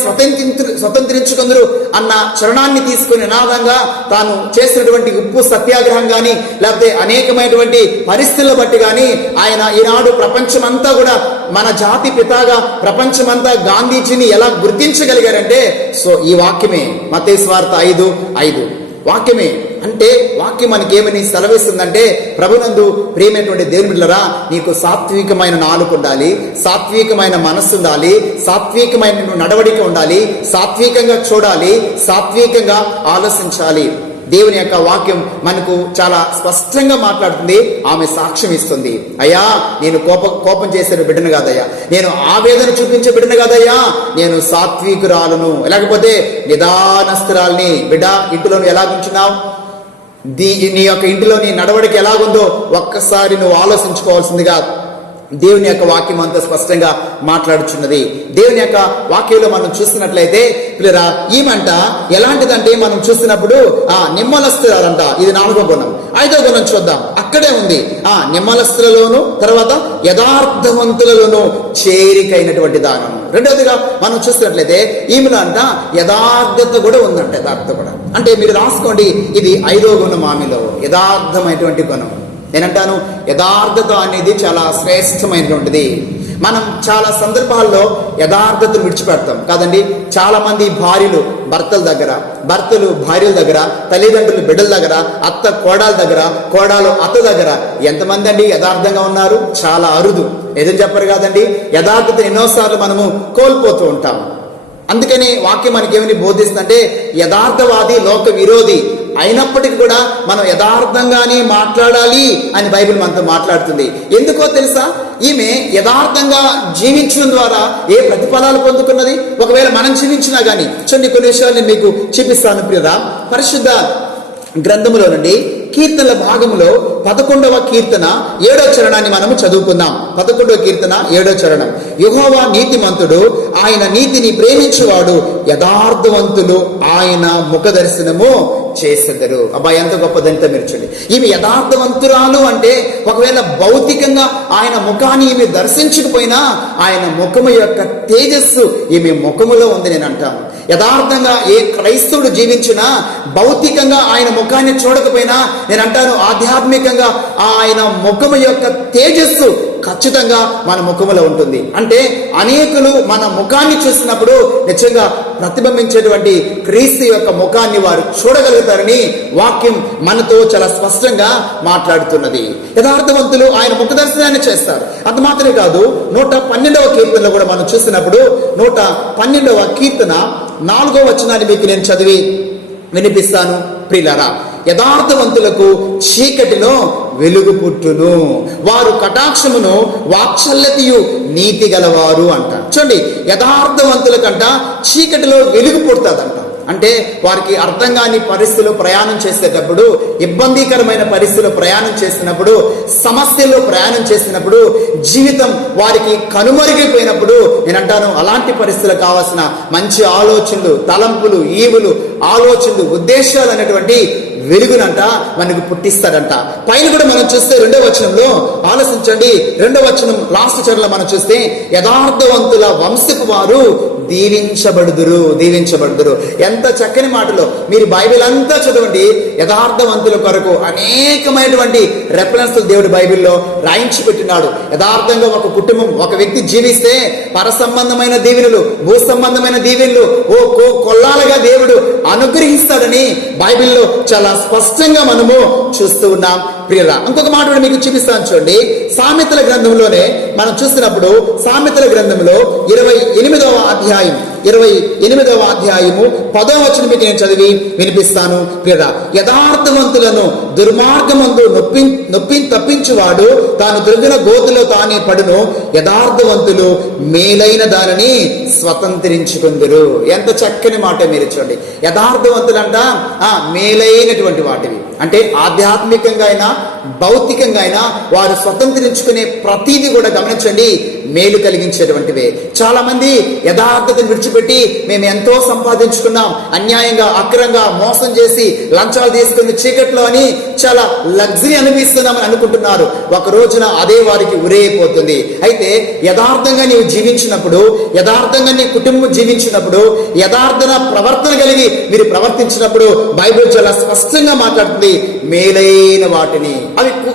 స్వతంత్రించుకుందరు అన్న చరణాన్ని తీసుకొని నినాదంగా తాను చేసినటువంటి ఉప్పు సత్యాగ్రహం కానీ లేకపోతే అనేకమైనటువంటి పరిస్థితుల బట్టి కానీ ఆయన ఈనాడు ప్రపంచమంతా కూడా మన జాతి పితాగా ప్రపంచమంతా గాంధీజీని ఎలా గుర్తించగలిగారంటే సో ఈ వాక్యమే. మత్తయి సువార్త 5:5 వాక్యమే. అంటే వాక్యం మనకి ఏమని సెలవిస్తుందంటే, ప్రభునందు ప్రియమైనటువంటి దేవుని బిడ్డలారా, నీకు సాత్వికమైన నాలుక ఉండాలి, సాత్వికమైన మనస్సు ఉండాలి, సాత్వికమైన నడవడిక ఉండాలి, సాత్వికంగా చూడాలి, సాత్వికంగా ఆలోచించాలి. దేవుని యొక్క వాక్యం మనకు చాలా స్పష్టంగా మాట్లాడుతుంది. ఆమె సాక్ష్యం ఇస్తుంది, అయ్యా నేను కోపం చేసిన బిడ్డను కాదయ్యా, నేను ఆవేదన చూపించే బిడ్డను కాదయ్యా, నేను సాత్వికురాలను, లేకపోతే నిదానస్తురాల్ని. బిడ్డ, ఇంటిలో ఎలా ఉంచున్నావు, నీ యొక్క ఇంటిలోని నడవడికి ఎలాగుందో ఒక్కసారి నువ్వు ఆలోచించుకోవాల్సిందిగా దేవుని యొక్క వాక్యం అంతా స్పష్టంగా మాట్లాడుచున్నది. దేవుని యొక్క వాక్యంలో మనం చూస్తున్నట్లయితే పిల్లరా, ఈమంట ఎలాంటిదంటే మనం చూస్తున్నప్పుడు నిమ్మలస్తురాలంట. ఇది 4వ గుణం. 5వ గుణం చూద్దాం, అక్కడే ఉంది. నిమ్మలస్తులలోను, తర్వాత యథార్థవంతులలోను చేరికైనటువంటి దానం. రెండవదిగా మనం చూస్తున్నట్లయితే ఈమెలో అంట యథార్థత కూడా ఉందంట. యథార్థత కూడా అంటే మీరు రాసుకోండి, ఇది 5వ గుణం. ఆమెలో యథార్థమైనటువంటి గుణం. నేనంటాను యథార్థత అనేది చాలా శ్రేష్టమైనటువంటిది. మనం చాలా సందర్భాల్లో యథార్థతను విడిచిపెడతాం కాదండి. చాలా మంది భార్యలు భర్తల దగ్గర, భర్తలు భార్యల దగ్గర, తల్లిదండ్రులు బిడ్డల దగ్గర, అత్త కోడల దగ్గర, కోడలు అత్త దగ్గర ఎంతమంది అండి యథార్థంగా ఉన్నారు? చాలా అరుదు. ఏదని చెప్పరు కాదండి. యథార్థత ఎన్నోసార్లు మనము కోల్పోతూ ఉంటాం. అందుకని వాక్యం మనకి ఏమని బోధిస్తుందంటే, యథార్థవాది లోక విరోధి అయినప్పటికీ కూడా మనం యథార్థంగానే మాట్లాడాలి అని బైబిల్ మనతో మాట్లాడుతుంది. ఎందుకో తెలుసా? ఈమె యథార్థంగా జీవించడం ద్వారా ఏ ప్రతిఫలాలు పొందుకున్నది? ఒకవేళ మనం జీవించినా కానీ కొన్ని విషయాలు నేను మీకు చూపిస్తాను ప్రియరా. పరిశుద్ధ గ్రంథములో నుండి కీర్తనల భాగంలో 11వ కీర్తన 7వ చరణాన్ని మనము చదువుకుందాం. 11వ కీర్తన 7వ చరణం. యెహోవా నీతిమంతుడు, ఆయన నీతిని ప్రేమించువాడు, యథార్థవంతులు ఆయన ముఖ దర్శనము చేసెదరు. అబ్బా, ఎంత గొప్పదంతా మీరు చూడండి. ఈమె యథార్థవంతురాలు అంటే ఒకవేళ భౌతికంగా ఆయన ముఖాన్ని ఈమె దర్శించకపోయినా ఆయన ముఖము యొక్క తేజస్సు ఈమె ముఖములో ఉంది నేను అంటాను. యథార్థంగా ఏ క్రైస్తవుడు జీవించినా భౌతికంగా ఆయన ముఖాన్ని చూడకపోయినా నేను అంటాను ఆధ్యాత్మికంగా ఆయన ముఖము యొక్క తేజస్సు ఖచ్చితంగా మన ముఖములో ఉంటుంది. అంటే అనేకులు మన ముఖాన్ని చూసినప్పుడు నిజంగా ప్రతిబింబించేటువంటి క్రీస్తు యొక్క ముఖాన్ని వారు చూడగలుగుతారని వాక్యం మనతో చాలా స్పష్టంగా మాట్లాడుతున్నది. యథార్థవంతులు ఆయన ముఖ దర్శనాన్ని చేస్తారు. అంత మాత్రమే కాదు, 112వ కీర్తనలో కూడా మనం చూసినప్పుడు 112వ కీర్తన 4వ వచనాన్ని మీకు నేను చదివి వినిపిస్తాను. ప్రియులారా, యథార్థవంతులకు చీకటిలో వెలుగు పుట్టును, వారు కటాక్షమును వాత్సల్యతయు నీతి గలవారు అంట. చూడండి, యథార్థవంతులకంట చీకటిలో వెలుగు పుడుతుందంట. అంటే వారికి అర్థం కాని పరిస్థితుల్లో ప్రయాణం చేసేటప్పుడు, ఇబ్బందికరమైన పరిస్థితుల్లో ప్రయాణం చేసినప్పుడు, సమస్యల్లో ప్రయాణం చేసినప్పుడు, జీవితం వారికి కనుమరుగైపోయినప్పుడు నేను అంటాను అలాంటి పరిస్థితులకు కావాల్సిన మంచి ఆలోచనలు, తలంపులు, ఈవులు, ఆలోచనలు, ఉద్దేశాలు అనేటువంటి వెలుగునంట మనకు పుట్టిస్తాడంట. పైన కూడా మనం చూస్తే 2వ వచనంలో ఆలోచించండి. 2వ వచనం లాస్ట్ చరణంలో మనం చూస్తే యథార్థవంతుల వంశపు వారు దీవించబడుదురు. ఎంత చక్కని మాటలో. మీరు బైబిల్ అంతా చదవండి. యథార్థవంతుల కొరకు అనేకమైనటువంటి రెఫరెన్స్లు దేవుడు బైబిల్లో రాయించి పెట్టినాడు. యథార్థంగా ఒక కుటుంబం, ఒక వ్యక్తి జీవిస్తే పర సంబంధమైన దీవెనలు, భూ సంబంధమైన దీవెనలు కొల్లాలుగా దేవుడు అనుగ్రహిస్తాడని బైబిల్లో చాలా స్పష్టంగా మనము చూస్తూ ఉన్నాం ప్రియరా. ఇంకొక మాట కూడా మీకు చూపిస్తాను చూడండి. సామెతల గ్రంథంలోనే మనం చూసినప్పుడు సామెతల గ్రంథంలో 28వ అధ్యాయము 10వ వచనం మీకు నేను చదివి వినిపిస్తాను ప్రియరా. యథార్థవంతులను దుర్మార్గమందు నొప్పి తప్పించువాడు తాను దొరికిన గోతులో తానే పడును. యథార్థవంతులు మేలైన దానిని స్వతంత్రించుకుందురు. ఎంత చక్కని మాట మీరు చూడండి. యథార్థవంతులంట మేలైనటువంటి వాటివి అంటే ఆధ్యాత్మికంగా అయినా భౌతికంగా అయినా వారు స్వతంత్రించుకునే ప్రతిదీ కూడా గమనించండి మేలు కలిగించేటువంటివే. చాలా మంది యథార్థతను విడిచిపెట్టి మేము ఎంతో సంపాదించుకున్నాం, అన్యాయంగా అక్రంగా మోసం చేసి లంచాలు తీసుకుని చీకట్లో అని చాలా లగ్జరీ అనిపిస్తున్నామని అనుకుంటున్నారు. ఒక రోజున అదే వారికి ఉరైపోతుంది. అయితే యథార్థంగా నీవు జీవించినప్పుడు, యథార్థంగా నీ కుటుంబం జీవించినప్పుడు, యథార్థన ప్రవర్తన కలిగి మీరు ప్రవర్తించినప్పుడు బైబిల్ చాలా స్పష్టంగా మాట్లాడుతుంది మేలైన వాటిని.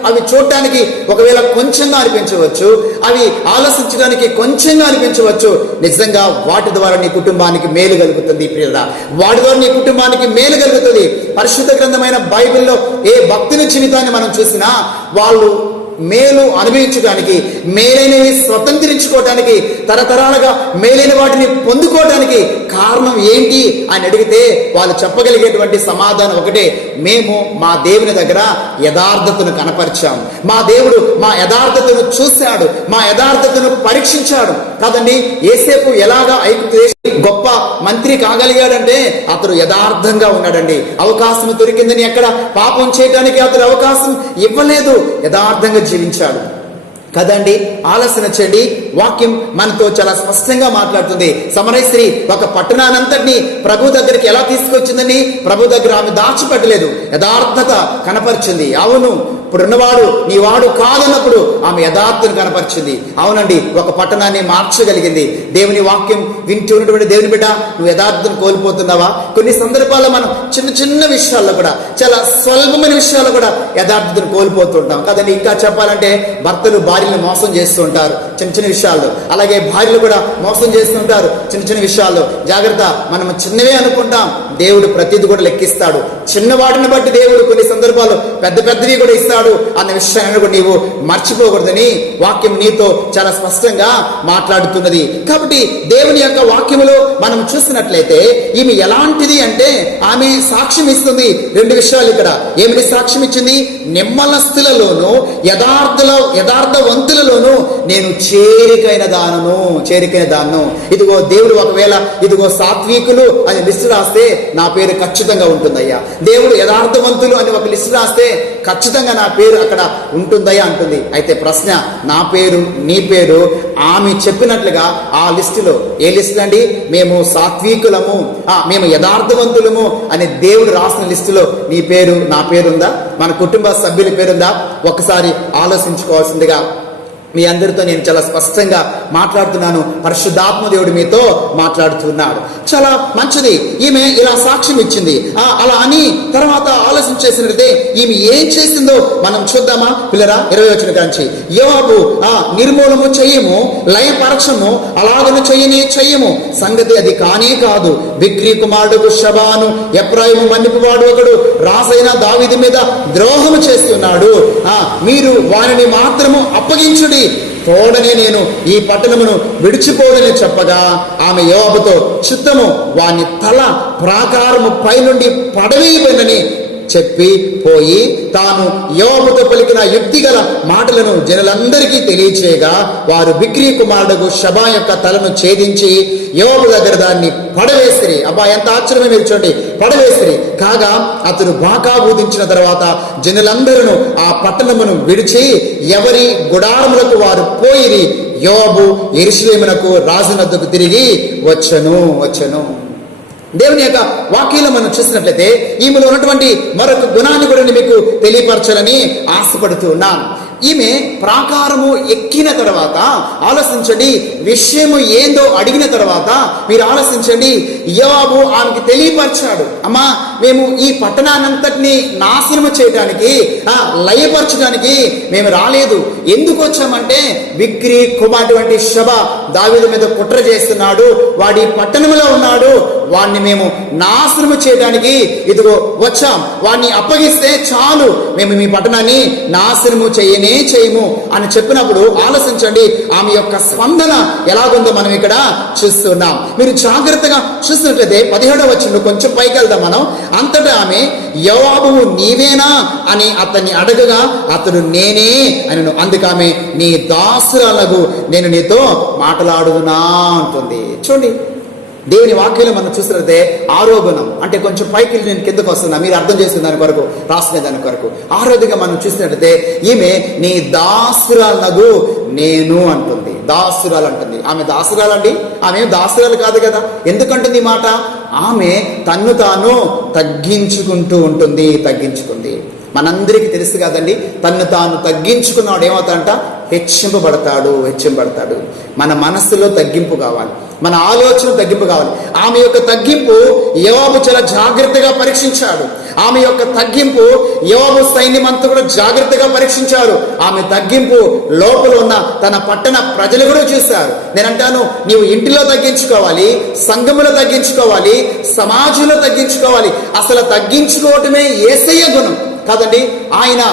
అవి చూడటానికి ఒకవేళ కొంచెంగా అనిపించవచ్చు, అవి ఆలోచించడానికి కొంచెంగా అనిపించవచ్చు. నిజంగా వాటి ద్వారా నీ కుటుంబానికి మేలు కలుగుతుంది ప్రియుడా. వాటి ద్వారా నీ కుటుంబానికి మేలు కలుగుతుంది. పరిశుద్ధ గ్రంథమైన బైబిల్లో ఏ భక్తుని జీవితాన్ని మనం చూసినా వాళ్ళు మేలు అనుభవించడానికి, మేలైనవి స్వతంత్రించుకోవటానికి, తరతరాలుగా మేలైన వాటిని పొందుకోవడానికి కారణం ఏంటి అని అడిగితే వాళ్ళు చెప్పగలిగేటువంటి సమాధానం ఒకటే, మేము మా దేవుని దగ్గర యథార్థతను కనపరిచాం, మా దేవుడు మా యథార్థతను చూశాడు, మా యథార్థతను పరీక్షించాడు. కాదండి, యేసేపు ఎలాగా ఐగుప్తు దేశం గొప్ప మంత్రి కాగలిగాడంటే అతడు యథార్థంగా ఉన్నాడండి. అవకాశం దొరికిందని ఎక్కడ పాపం చేయడానికి అతడు అవకాశం ఇవ్వలేదు, యథార్థంగా జీవించాడు కదండి. ఆలోచన చేయండి. వాక్యం మనతో చాలా స్పష్టంగా మాట్లాడుతుంది. సమరయ స్త్రీ ఒక పట్టణానంతటిని ప్రభు దగ్గరికి ఎలా తీసుకొచ్చిందని, ప్రభు దగ్గర ఆమె దాచిపెట్టలేదు, యథార్థత కనపరిచింది. అవును, ఇప్పుడున్నవాడు నీ వాడు కాదన్నప్పుడు ఆమె యథార్థను కనపరిచింది. అవునండి, ఒక పట్టణాన్ని మార్చగలిగింది. దేవుని వాక్యం వింటున్నటువంటి దేవుని బిడ్డ, నువ్వు యథార్థను కోల్పోతున్నావా? కొన్ని సందర్భాల్లో మనం చిన్న చిన్న విషయాల్లో కూడా, చాలా స్వల్పమైన విషయాల్లో కూడా యథార్థతను కోల్పోతుంటాం కదండి. ఇంకా చెప్పాలంటే భర్తలు భార్యలను మోసం చేస్తూ ఉంటారు చిన్న చిన్న విషయాల్లో, అలాగే భార్యలు కూడా మోసం చేస్తుంటారు చిన్న చిన్న విషయాల్లో. జాగ్రత్త, మనం చిన్నవే అనుకుంటాం, దేవుడు ప్రతిదీ కూడా లెక్కిస్తాడు. చిన్నవాటిని బట్టి దేవుడు కొన్ని సందర్భాలు పెద్ద పెద్దవి కూడా ఇస్తాడు అన్న విషయాన్ని కూడా నీవు మర్చిపోకూడదని వాక్యం నీతో చాలా స్పష్టంగా మాట్లాడుతున్నది. కాబట్టి దేవుని యొక్క వాక్యములో మనం చూసినట్లయితే ఈమె ఎలాంటిది అంటే ఆమె సాక్ష్యం ఇస్తుంది. 2 విషయాలు ఇక్కడ. ఏమిటి సాక్ష్యం ఇచ్చింది? నిమ్మలస్తులలోను యథార్థవంతులలోను నేను చేరికైన దానను. ఇదిగో దేవుడు ఒకవేళ ఇదిగో సాత్వికులు అని లిస్టు రాస్తే నా పేరు ఖచ్చితంగా ఉంటుందయ్యా. దేవుడు యథార్థవంతులు అని ఒక లిస్టు రాస్తే ఖచ్చితంగా నా పేరు అక్కడ ఉంటుందయ్యా అంటుంది. అయితే ప్రశ్న, నా పేరు నీ పేరు ఆమె చెప్పినట్లుగా ఆ లిస్టులో ఏ లిస్టు అండి? మేము సాత్వికులము, మేము యథార్థవంతులము అని దేవుడు రాసిన లిస్టులో నీ పేరు నా పేరుందా? మన కుటుంబ సభ్యుల పేరుందా? ఒకసారి ఆలోచించుకోవాల్సిందిగా మీ అందరితో నేను చాలా స్పష్టంగా మాట్లాడుతున్నాను. పరిశుద్ధాత్మ దేవుడు మీతో మాట్లాడుతున్నాడు. చాలా మంచిది. ఈమె ఇలా సాక్ష్యం ఇచ్చింది. అలా అని తర్వాత ఆలోచించేసినట్లయితే ఈమె ఏం చేసిందో మనం చూద్దామా పిల్లరా? 20 వచనం కాంచి, యోవాబు నిర్మూలము చెయ్యము, లయపరచము, అలాగను చెయ్యము, సంగతి అది కానే కాదు. బిక్రీ కుమారుడు షబాను ఎఫ్రాయిము మన్నిపువాడు ఒకడు రాజైన దావీదు మీద ద్రోహము చేస్తున్నాడు. మీరు వారిని మాత్రము అప్పగించుడి, తోడనే నేను ఈ పట్టణమును విడిచిపోదని చెప్పగా ఆమె యోవాబుతో చిత్తము వాని తల ప్రాకారము పైనుండి పడవేయబడినని చెప్పి పోయి తాను యోవాబుతో పలికిన యుక్తిగల మాటలను జనులందరికీ తెలియచేయగా వారు బిక్రీ కుమారుడు షబా యొక్క తలను ఛేదించి యోవాబు దగ్గర దాన్ని పడవేసిరి. అబ్బా, ఎంత ఆశ్చర్యమే! మీరు చూడండి, పడవేసిరి. కాగా అతను బాకా ఊదించిన తర్వాత జనులందరూ ఆ పట్టణమును విడిచి ఎవరి గుడారములకు వారు పోయిరి. యోవాబు యెరూషలేమునకు రాజునద్దకు తిరిగి వచ్చెను. దేవుని యొక్క వాక్యంలో మనం చూసినట్లయితే ఈమెలో ఉన్నటువంటి మరొక గుణాన్ని కూడా నేను మీకు తెలియపరచాలని ఆశపడుతూ ఉన్నాను. ఈమె ప్రాకారము ఎక్కిన తర్వాత ఆలోచించండి, విషయము ఏందో అడిగిన తర్వాత మీరు ఆలోచించండి, యోవాబు ఆమెకి తెలియపరిచాడు, అమ్మా మేము ఈ పట్టణాన్నంతటినీ నాశనము చేయడానికి లయపరచడానికి మేము రాలేదు. ఎందుకు వచ్చామంటే విక్రీ కుమారుడు శబ దావీదు మీద కుట్ర చేస్తున్నాడు, వాడి పట్టణంలో ఉన్నాడు, వాడిని మేము నాశనము చేయడానికి ఇదిగో వచ్చాం, వాడిని అప్పగిస్తే చాలు, మేము మీ పట్టణాన్ని నాశనము చేయము అని చెప్పినప్పుడు ఆలోచించండి ఆమె యొక్క స్పందన ఎలాగుందో మనం ఇక్కడ చూస్తున్నాం. మీరు జాగ్రత్తగా చూసినట్లయితే 17వ వచనంలో కొంచెం పైకి వెళ్దాం మనం. అంతటా ఆమె యోవాబు నీవేనా అని అతన్ని అడగగా అతడు నేనే అని, అందుకామె నీ దాసురాలకు నేను నీతో మాట్లాడుదునా అంటుంది. చూడండి దేవుని వాక్యంలో మనం చూసినట్లయితే ఆరోగుణం అంటే కొంచెం పైకి నేను కిందకు వస్తున్నా, మీరు అర్థం చేసిన దాని కొరకు, రాసిన దాని కొరకు. ఆరోగ్యంగా మనం చూసినట్లయితే ఈమె నీ దాసురాలకు నేను అంటుంది, దాసురాలు అంటుంది. ఆమె దాసురాలండి, ఆమె దాసురాలు కాదు కదా. ఎందుకంటుంది ఈ మాట? ఆమె తన్ను తాను తగ్గించుకుంటూ ఉంటుంది, తగ్గించుకుంది. మనందరికీ తెలుసు కదండి, తన్ను తాను తగ్గించుకున్నాడు ఏమవుతాడంట? హెచ్చింపబడతాడు. మన మనస్సులో తగ్గింపు కావాలి, మన ఆలోచన తగ్గింపు కావాలి. ఆమె యొక్క తగ్గింపు యోవాబు చాలా జాగ్రత్తగా పరీక్షించాడు. ఆమె యొక్క తగ్గింపు యోవాబు సైన్యం అంతా కూడా జాగ్రత్తగా పరీక్షించారు. ఆమె తగ్గింపు లోపల ఉన్న తన పట్టణ ప్రజలు కూడా చూశారు. నేను అంటాను, నీవు ఇంటిలో తగ్గించుకోవాలి, సంఘములో తగ్గించుకోవాలి, సమాజంలో తగ్గించుకోవాలి. అసలు తగ్గించుకోవటమే యేసయ్య గుణం కాదండి. ఆయన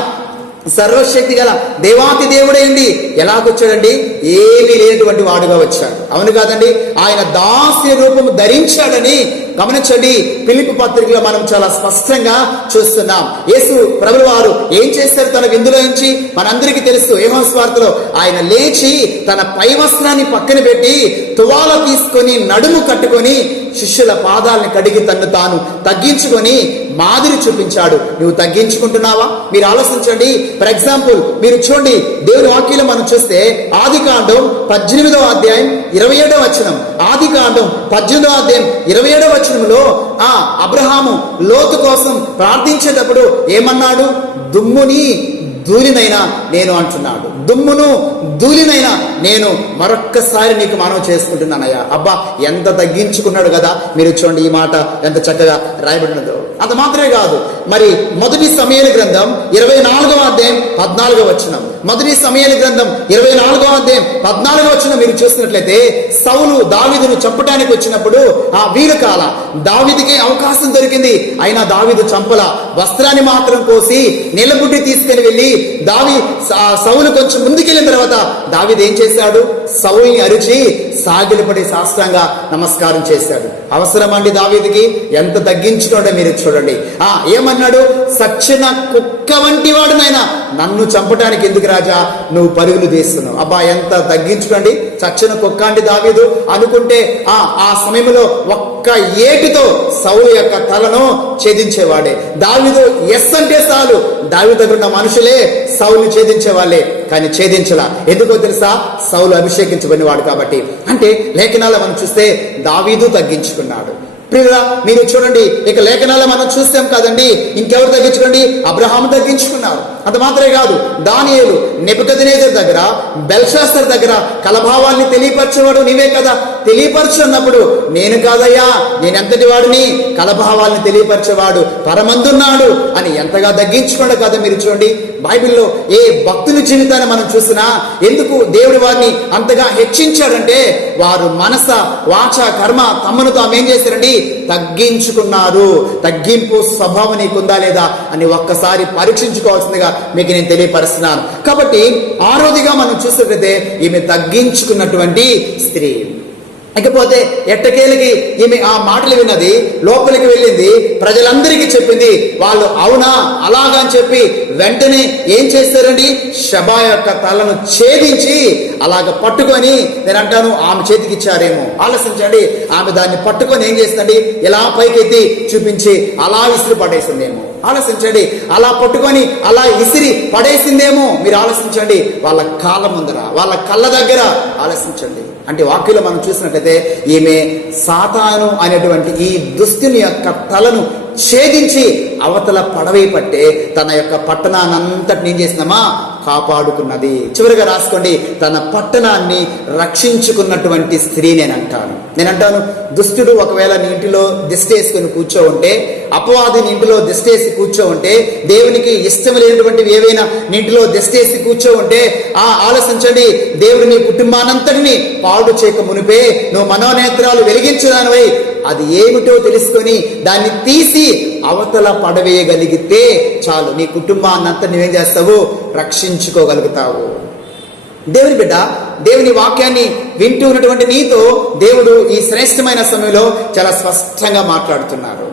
సర్వశక్తి గల దేవాతి దేవుడేండి ఎలాగొచ్చాడండి? ఏమీ లేనటువంటి వాడుగా వచ్చాడు, అవును కాదండి. ఆయన దాస్య రూపము ధరించాడని గమనించండి. ఫిలిప్పీ పత్రికలో మనం చాలా స్పష్టంగా చూస్తున్నాం. యేసు ప్రభువు వారు ఏం చేశారు? తన విందులో నుంచి మనందరికీ తెలుసు, యోహాను సువార్తలో ఆయన లేచి తన పై వస్త్రాన్ని పక్కన పెట్టి తువాల తీసుకొని నడుము కట్టుకొని శిష్యుల పాదాలను కడిగి తన్ను తాను తగ్గించుకొని మాదిరి చూపించాడు. నువ్వు తగ్గించుకుంటున్నావా? మీరు ఆలోచించండి. ఫర్ ఎగ్జాంపుల్ మీరు చూడండి, దేవుని వాక్యంలో మనం చూస్తే ఆదికాండం 18వ అధ్యాయం 27వ వచనం, ఆదికాండం 18వ అధ్యాయం 27వ వచనంలో అబ్రహాము లోతు కోసం ప్రార్థించేటప్పుడు ఏమన్నాడు? దుమ్ముని ధూళినైనా నేను అంటున్నాడు. దుమ్మును ధూళినైనా నేను మరొక్కసారి నీకు మనవి చేసుకుంటున్నానయ్యా. అబ్బా ఎంత తగ్గించుకున్నాడు కదా. మీరు చూడండి ఈ మాట ఎంత చక్కగా రాయబడినదో. అంత మాత్రమే కాదు, మరి మొదటి సమూయేలు గ్రంథం 24వ అధ్యాయం 14వ వచనం, మొదటి సమూయేలు గ్రంథం 24వ అధ్యాయం 14వ వచనం మీరు చూసినట్లయితే సౌలు దావీదును చంపడానికి వచ్చినప్పుడు ఆ వీరకాల దావీదుకి అవకాశం దొరికింది. అయినా దావీదు చంపల, వస్త్రాన్ని మాత్రం కోసి నిలబుడ్డి తీసుకుని వెళ్ళి సౌలు కొంచెం ముందుకెళ్ళిన తర్వాత దావీదు ఏం చేశాడు? సౌలుని అరిచి సాగిలపడి సాష్టాంగ నమస్కారం చేశాడు. అవసరం అండి దావీదుకి? ఎంత తగ్గించుకోండి మీరు చూడండి. ఏమన్నాడు? సచ్చిన కుక్క వంటి వాడునైనా నన్ను చంపడానికి ఎందుకు రాజా నువ్వు పరుగులు తీస్తున్నావు? అబ్బా ఎంత తగ్గించుకోండి. చచ్చిన కుక్క అంటే దావీదు అనుకుంటే ఆ సమయంలో ఒక్క ఏటితో సౌలు యొక్క తలను ఛేదించేవాడే. దావీదు ఎస్ అంటే చాలు, దావీదు దగ్గర ఉన్న మనుషులే సౌలుని ఛేదించే వాళ్ళే, కానీ ఛేదించలా. ఎందుకో తెలుసా? సౌలు అభిషేకించబడినవాడు కాబట్టి. అంటే లేఖనాల్లో మనం చూస్తే దావీదు తగ్గించుకున్నాడు. ప్రియులా మీరు చూడండి, ఇక లేఖనాల్లో మనం చూస్తాం కదండి, ఇంకెవరు తగ్గించుకోండి? అబ్రహాము తగ్గించుకున్నారు. అంత మాత్రమే కాదు, దానియేలు నెబుకద్నెజర్ దగ్గర, బెల్షాస్సర్ దగ్గర కలభావాల్ని తెలియపరచేవాడు నీవే కదా. తెలియపరచున్నప్పుడు నేను కాదయ్యా, నేనెంతటి వాడిని, కలభావాల్ని తెలియపరచేవాడు పరమందున్నాడు అని ఎంతగా తగ్గించుకోండి కదా. మీరు చూడండి, బైబిల్లో ఏ భక్తుని జీవితాన్ని మనం చూసినా ఎందుకు దేవుడి వారిని అంతగా హెచ్చించాడంటే వారు మనస వాచ కర్మ తమను తాము ఏం చేశారండి? తగ్గించుకున్నారు. తగ్గింపు స్వభావం నీకుందా లేదా అని ఒక్కసారి పరీక్షించుకోవాల్సిందిగా మీకు నేను తెలియపరుస్తున్నాను. కాబట్టి ఆరోదిగా మనం చూసినట్లయితే ఈమె తగ్గించుకున్నటువంటి స్త్రీ. ఇకపోతే ఎట్టకేలకి ఈమె ఆ మాటలు విన్నది, లోపలికి వెళ్ళింది, ప్రజలందరికీ చెప్పింది. వాళ్ళు అవునా అలాగా అని చెప్పి వెంటనే ఏం చేస్తారండి? షబా యొక్క తలను ఛేదించి అలాగ పట్టుకొని, నేను అంటాను ఆమె చేతికి ఇచ్చారేమో. ఆలోచించండి, ఆమె దాన్ని పట్టుకొని ఏం చేస్తుందండి? ఇలా పైకెత్తి చూపించి అలా విసిరి పడేసిందేమో. ఆలోచించండి. అలా పట్టుకొని అలా ఇసిరి పడేసిందేమో. మీరు ఆలోచించండి, వాళ్ళ కాళ్ళ ముందర, వాళ్ళ కళ్ళ దగ్గర ఆలోచించండి. అంటే వాక్యంలో మనం చూసినట్లయితే ఈమె సాతాను అనేటువంటి ఈ దుష్టుని యొక్క తలను ఛేదించి అవతల పడవై పట్టే తన యొక్క పట్టణాన్నంతటిని ఏం చేసినామా, కాపాడుకున్నది. చివరిగా రాసుకోండి, తన పట్టణాన్ని రక్షించుకున్నటువంటి స్త్రీ నేనంటాను. దుష్టుడు ఒకవేళ నీ ఇంటిలో దిష్టి వేసుకుని కూర్చో ఉంటే, అపవాది నీ ఇంటిలో దిష్టి వేసి కూర్చో ఉంటే, దేవునికి ఇష్టం లేనటువంటివి ఏవైనా నీ ఇంటిలో దిష్టి వేసి కూర్చో ఉంటే, ఆలోచించండి, దేవుడు నీ కుటుంబానంతటిని పాడు చేయక మునిపే నువ్వు మనోనేత్రాలు వెలిగించదానివై అది ఏమిటో తెలుసుకొని దాన్ని తీసి అవతల పడవేయగలిగితే చాలు, నీ కుటుంబాన్నంతా నువ్వేం చేస్తావు, రక్షించుకోగలుగుతావు. దేవుని బిడ్డ, దేవుని వాక్యాన్ని వింటూ ఉన్నటువంటి నీతో దేవుడు ఈ శ్రేష్టమైన సమయంలో చాలా స్పష్టంగా మాట్లాడుతున్నారు.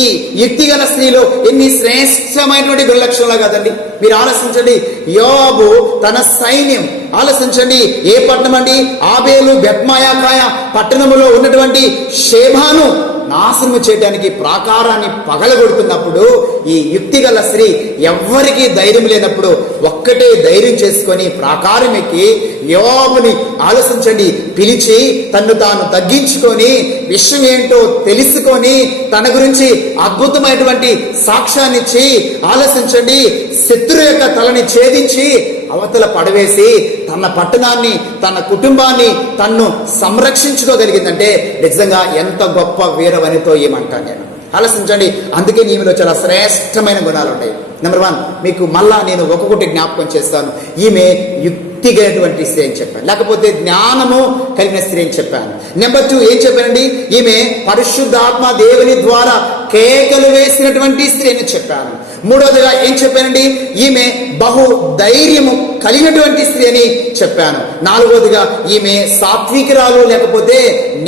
ఈ యుక్తిగల స్త్రీలో ఎన్ని శ్రేష్టమైనటువంటి గుణలక్షణాలు కదండి. మీరు ఆలోచించండి, యోబు తన సైన్యం, ఆలోచించండి, ఏ పట్టణం అండి, ఆబేలు బెత్మాయాకాయ పట్టణములో ఉన్నటువంటి షేబాను నాశనము చేయడానికి ప్రాకారాన్ని పగలగొడుతున్నప్పుడు ఈ యుక్తిగల స్త్రీ ఎవ్వరికీ ధైర్యం లేనప్పుడు ఒక్కటే ధైర్యం చేసుకొని ప్రాకారం ఎక్కి యోబుని ఆలోచించండి పిలిచి తన్ను తాను తగ్గించుకొని విషయం ఏంటో తెలుసుకొని తన గురించి అద్భుతమైనటువంటి సాక్ష్యాన్ని ఇచ్చి ఆలోచించండి శత్రు యొక్క తలని ఛేదించి అవతల పడవేసి తన పట్టణాన్ని తన కుటుంబాన్ని తన్ను సంరక్షించుకోగలిగిందంటే నిజంగా ఎంత గొప్ప వీరవనితో ఏమంటాను నేను. ఆలోచించండి, అందుకే ఈమెలో చాలా శ్రేష్టమైన గుణాలు ఉంటాయి. నెంబర్ 1, మీకు మళ్ళా నేను ఒక్కొక్కటి జ్ఞాపకం చేస్తాను. ఈమె యుక్తిగైనటువంటి స్త్రీ అని చెప్పాను, లేకపోతే జ్ఞానము కలిగిన స్త్రీ అని చెప్పాను. నెంబర్ 2 ఏం చెప్పానండి, ఈమె పరిశుద్ధాత్మ దేవుని ద్వారా కేకలు వేసినటువంటి స్త్రీ అని చెప్పాను. మూడవదిగా ఏం చెప్పానండి, ఈమె బహు ధైర్యము కలిగినటువంటి స్త్రీ అని చెప్పాను. నాలుగవదిగా ఈమె సాత్వికురాలు లేకపోతే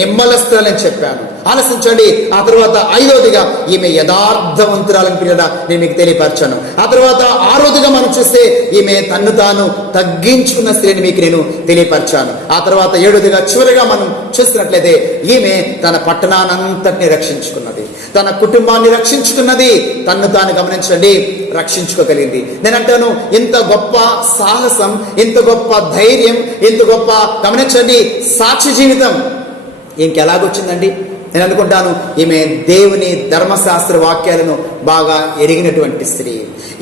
నిమ్మలస్తురాలని చెప్పాను. ఆలోచించండి. ఆ తర్వాత 5వదిగా ఈమె యథార్థవంతురాలని పిల్లల నేను మీకు తెలియపరచాను. ఆ తర్వాత 6వదిగా మనం చూస్తే ఈమె తన్ను తాను తగ్గించుకున్న స్త్రీని మీకు నేను తెలియపరచాను. ఆ తర్వాత 7వదిగా చివరిగా మనం చూస్తున్నట్లయితే ఈమె తన పట్టణానంతటిని రక్షించుకున్నది, తన కుటుంబాన్ని రక్షించుకున్నది, తన్ను తాను గమనించండి రక్షించుకోగలిగింది. నేనంటాను, ఇంత గొప్ప సాహసం, ఇంత గొప్ప ధైర్యం, ఇంత గొప్ప గమనించండి సాక్షి జీవితం ఇంకెలాగొచ్చిందండి. నేను అనుకుంటాను ఈమె దేవుని ధర్మశాస్త్ర వాక్యాలను బాగా ఎరిగినటువంటి స్త్రీ.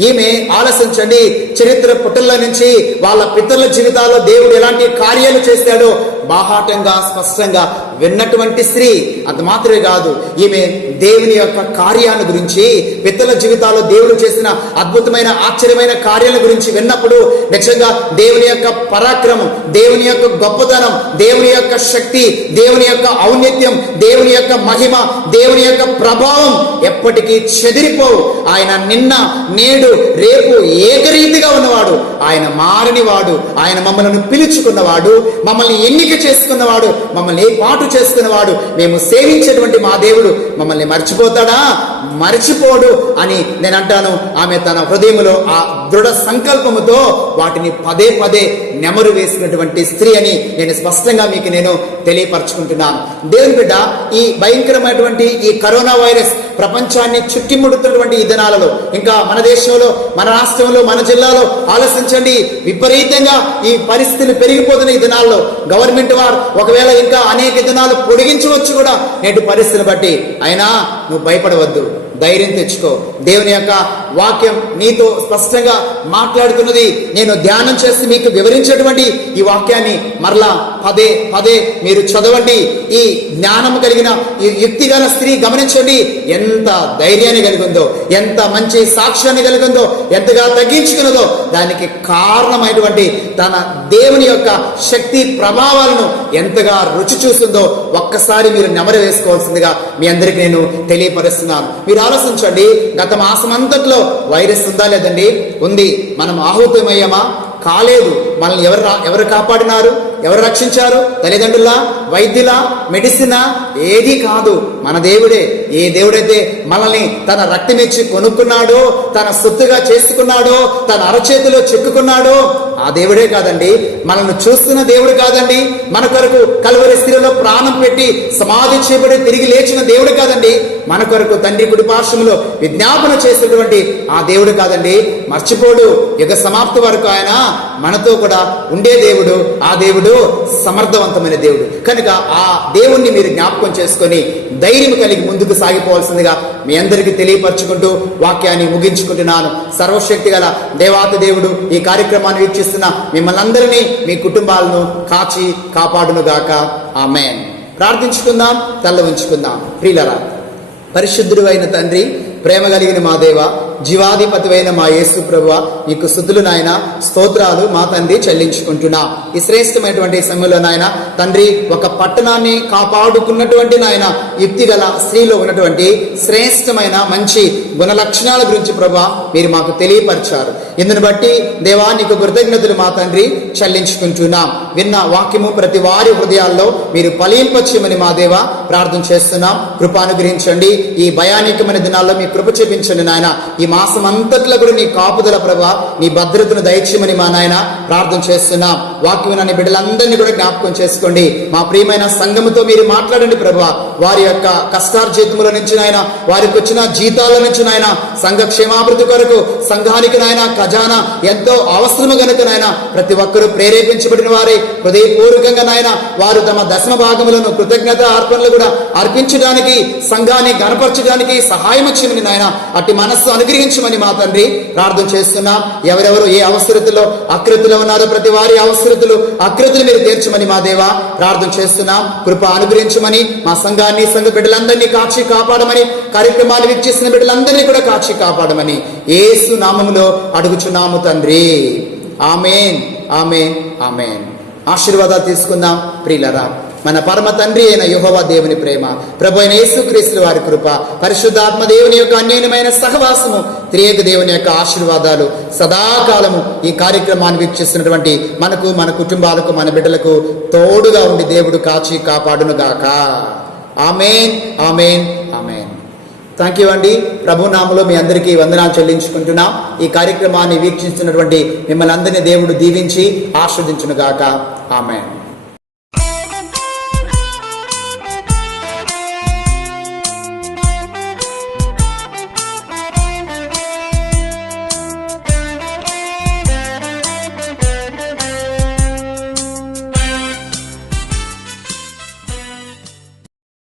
ఈమె ఆలోచించండి, చరిత్ర పుటల్లో నుంచి వాళ్ళ పితరుల జీవితాల్లో దేవుడు ఎలాంటి కార్యాలు చేశాడో బాహాటంగా స్పష్టంగా విన్నటువంటి స్త్రీ. అంత మాత్రమే కాదు, ఈమె దేవుని యొక్క కార్యాల గురించి, పితరుల జీవితాల్లో దేవుడు చేసిన అద్భుతమైన ఆశ్చర్యమైన కార్యాల గురించి విన్నప్పుడు నిజంగా దేవుని యొక్క పరాక్రమం, దేవుని యొక్క గొప్పతనం, దేవుని యొక్క శక్తి, దేవుని యొక్క ఔన్నత్యం, దేవుని యొక్క మహిమ, దేవుని యొక్క ప్రభావం ఎప్పటికీ చెదిరిపోవు. ఆయన నిన్న నేడు రేపు ఏకరీతిగా ఉన్నవాడు, ఆయన మారనివాడు, ఆయన మమ్మల్ని పిలుచుకున్నవాడు, మమ్మల్ని ఎన్నిక చేసుకున్నవాడు, మమ్మల్ని ఏర్పాటు చేసుకున్నవాడు. మేము సేవించేటువంటి మా దేవుడు మమ్మల్ని మర్చిపోతాడా? మర్చిపోడు అని నేను అంటాను. ఆమె తన హృదయంలో ఆ దృఢ సంకల్పముతో వాటిని పదే పదే నెమరు వేసినటువంటి స్త్రీ అని నేను స్పష్టంగా మీకు నేను తెలియపరచుకుంటున్నాను. దేవుని బిడ్డ, ఈ భయంకరమైనటువంటి ఈ కరోనా వైరస్ ప్రపంచాన్ని చుట్టిముడుతున్నటువంటి ఈ దినాలలో, ఇంకా మన దేశంలో, మన రాష్ట్రంలో, మన జిల్లాలో ఆలోచించండి, విపరీతంగా ఈ పరిస్థితులు పెరిగిపోతున్న ఈ దినాల్లో గవర్నమెంట్ వారు ఒకవేళ ఇంకా అనేక దినాలు పొడిగించవచ్చు కూడా నేటి పరిస్థితిని బట్టి. అయినా నువ్వు భయపడవద్దు, ధైర్యం తెచ్చుకో. దేవుని యొక్క వాక్యం నీతో స్పష్టంగా మాట్లాడుతున్నది. నేను ధ్యానం చేసి మీకు వివరించేటువంటి ఈ వాక్యాన్ని మరలా పదే పదే మీరు చదవండి. ఈ జ్ఞానం కలిగిన ఈ యుక్తిగల స్త్రీ గమనించండి, ఎంత ధైర్యాన్ని కలిగిందో, ఎంత మంచి సాక్ష్యాన్ని కలిగిందో, ఎంతగా తగ్గించుకున్నదో. దానికి కారణమైనటువంటి తన దేవుని యొక్క శక్తి ప్రభావాలను ఎంతగా రుచి చూస్తుందో ఒక్కసారి మీరు నెమరు వేసుకోవాల్సిందిగా మీ అందరికీ నేను తెలియపరుస్తున్నాను. మీరు ఆలోచించండి, గత మాసం అంతట్లో వైరస్ ఉందా లేదండి? ఉంది. మనం ఆహుతమయ్యామా? కాలేదు. మనల్ని ఎవరు కాపాడినారు? ఎవరు రక్షించారు? తల్లిదండ్రులా, వైద్యులా, మెడిసినా? ఏది కాదు, మన దేవుడే. ఏ దేవుడైతే మనల్ని తన రక్తమిచ్చి కొనుక్కున్నాడో, తన సొత్తుగా చేసుకున్నాడో, తన అరచేతిలో చెక్కుకున్నాడో ఆ దేవుడే కాదండి. మనల్ని చూస్తున్న దేవుడు కాదండి. మన కొరకు కల్వరి శిలువలో ప్రాణం పెట్టి సమాధి చేయబడి తిరిగి లేచిన దేవుడు కాదండి. మన కొరకు తండ్రి కుడిపార్శ్వములో విజ్ఞాపన చేసేటువంటి ఆ దేవుడు కాదండి, మర్చిపోడు. యుగ సమాప్తి వరకు ఆయన మనతో కూడా ఉండే దేవుడు. ఆ దేవుడు సమర్థవంతమైన దేవుడు కనుక ఆ దేవుణ్ణి మీరు జ్ఞాపకం చేసుకొని ధైర్యం కలిగి ముందుకు సాగిపోవాల్సిందిగా మీ అందరికీ తెలియపరచుకుంటూ వాక్యాన్ని ముగించుకుంటున్నాను. సర్వశక్తి గల దేవాతి దేవుడు ఈ కార్యక్రమాన్ని వీక్షిస్తున్న మిమ్మల్ని అందరినీ, మీ కుటుంబాలను కాచి కాపాడునుగాక. ఆమేన్. ప్రార్థించుకుందాం, తల్ల ఉంచుకుందాం. ప్రియులరా, పరిశుద్ధుడు అయిన తండ్రి, ప్రేమ కలిగిన మా దేవ, జీవాధిపతివైన మా యేసు ప్రభువా, నీకు స్తుతులు నాయన, స్తోత్రాలు మా తండ్రి చెల్లించుకుంటున్నాం. ఈ శ్రేష్టమైనటువంటి సమయంలో నాయన తండ్రి, ఒక పట్టణాన్ని కాపాడుకున్నటువంటి నాయన యుక్తి గల స్త్రీలో ఉన్నటువంటి శ్రేష్టమైన మంచి గుణ లక్షణాల గురించి ప్రభువా మీరు మాకు తెలియపరిచారు. ఇందును బట్టి దేవా నీకు కృతజ్ఞతలు మా తండ్రి చెల్లించుకుంటున్నాం. విన్న వాక్యము ప్రతి వారి హృదయాల్లో మీరు ఫలింపచేయమని మా దేవ ప్రార్థన చేస్తున్నాం. కృపానుగ్రహించండి. ఈ భయానకమైన దినాల్లో మీ కృప చూపించండి నాయన. ఈ మాసం అంతట్లో కూడా నీ కాపుదల ప్రభా, నీ భద్రతను దయచేయమని మా నాయన ప్రార్థన చేస్తున్నాం. వాక్యం విన్న బిడ్డలందరినీ కూడా జ్ఞాపకం చేసుకోండి. మా ప్రియమైన సంఘముతో మీరు మాట్లాడండి ప్రభా. వారి యొక్క కష్టార్జితముల నుంచి నాయన, వారికి వచ్చిన జీతాల నుంచి నాయన, సంఘ క్షేమాభివృద్ధి కొరకు సంఘానికి నాయన ఖజానా ఎంతో అవసరము గనుక నాయన ప్రతి ఒక్కరూ ప్రేరేపించబడిన వారే హృదయపూర్వకంగా నాయన వారు తమ దశమ భాగములను కృతజ్ఞత అర్పణలు కూడా అర్పించడానికి, సంఘాన్ని గణపరచడానికి సహాయం చేయమని నాయన అట్టి మనస్సు అనుగ్రహించమని మా తండ్రి ప్రార్థన చేస్తున్నాం. ఎవరెవరు ఏ అవసరతలో అకృతిలో ఉన్నారో ప్రతి వారి అవసరతలు అకృతులు మీరు తీర్చమని మా దేవా ప్రార్థన చేస్తున్నాం. కృప అనుగ్రహించమని మా సంఘాన్ని, సంఘ బిడ్డలందరినీ కాచి కాపాడమని, కార్యక్రమాలు వీక్షిస్తున్న బిడ్డలందరినీ కూడా కాచి కాపాడమని యేసు నామములో అడుగుచున్నాము తండ్రి. ఆమేన్, ఆమేన్, ఆమేన్. ఆశీర్వాదాలు తీసుకుందాం. ప్రియులరా, మన పరమ తండ్రి అయిన యెహోవా దేవుని ప్రేమ, ప్రభు అయిన యేసుక్రీస్తు వారి కృప, పరిశుద్ధాత్మ దేవుని యొక్క అన్యోన్యమైన సహవాసము, త్రియేక దేవుని యొక్క ఆశీర్వాదాలు సదాకాలము ఈ కార్యక్రమాన్ని వీక్షిస్తున్నటువంటి మనకు, మన కుటుంబాలకు, మన బిడ్డలకు తోడుగా ఉండి దేవుడు కాచి కాపాడును గాక. ఆమేన్, ఆమేన్, ఆమేన్. థ్యాంక్ యూ అండి. ప్రభు నామములో మీ అందరికీ వందనాలు చెల్లించుకుంటున్నాం. ఈ కార్యక్రమాన్ని వీక్షిస్తున్నటువంటి మిమ్మల్ని అందరినీ దేవుడు దీవించి ఆశీర్వదించును గాక. ఆమేన్.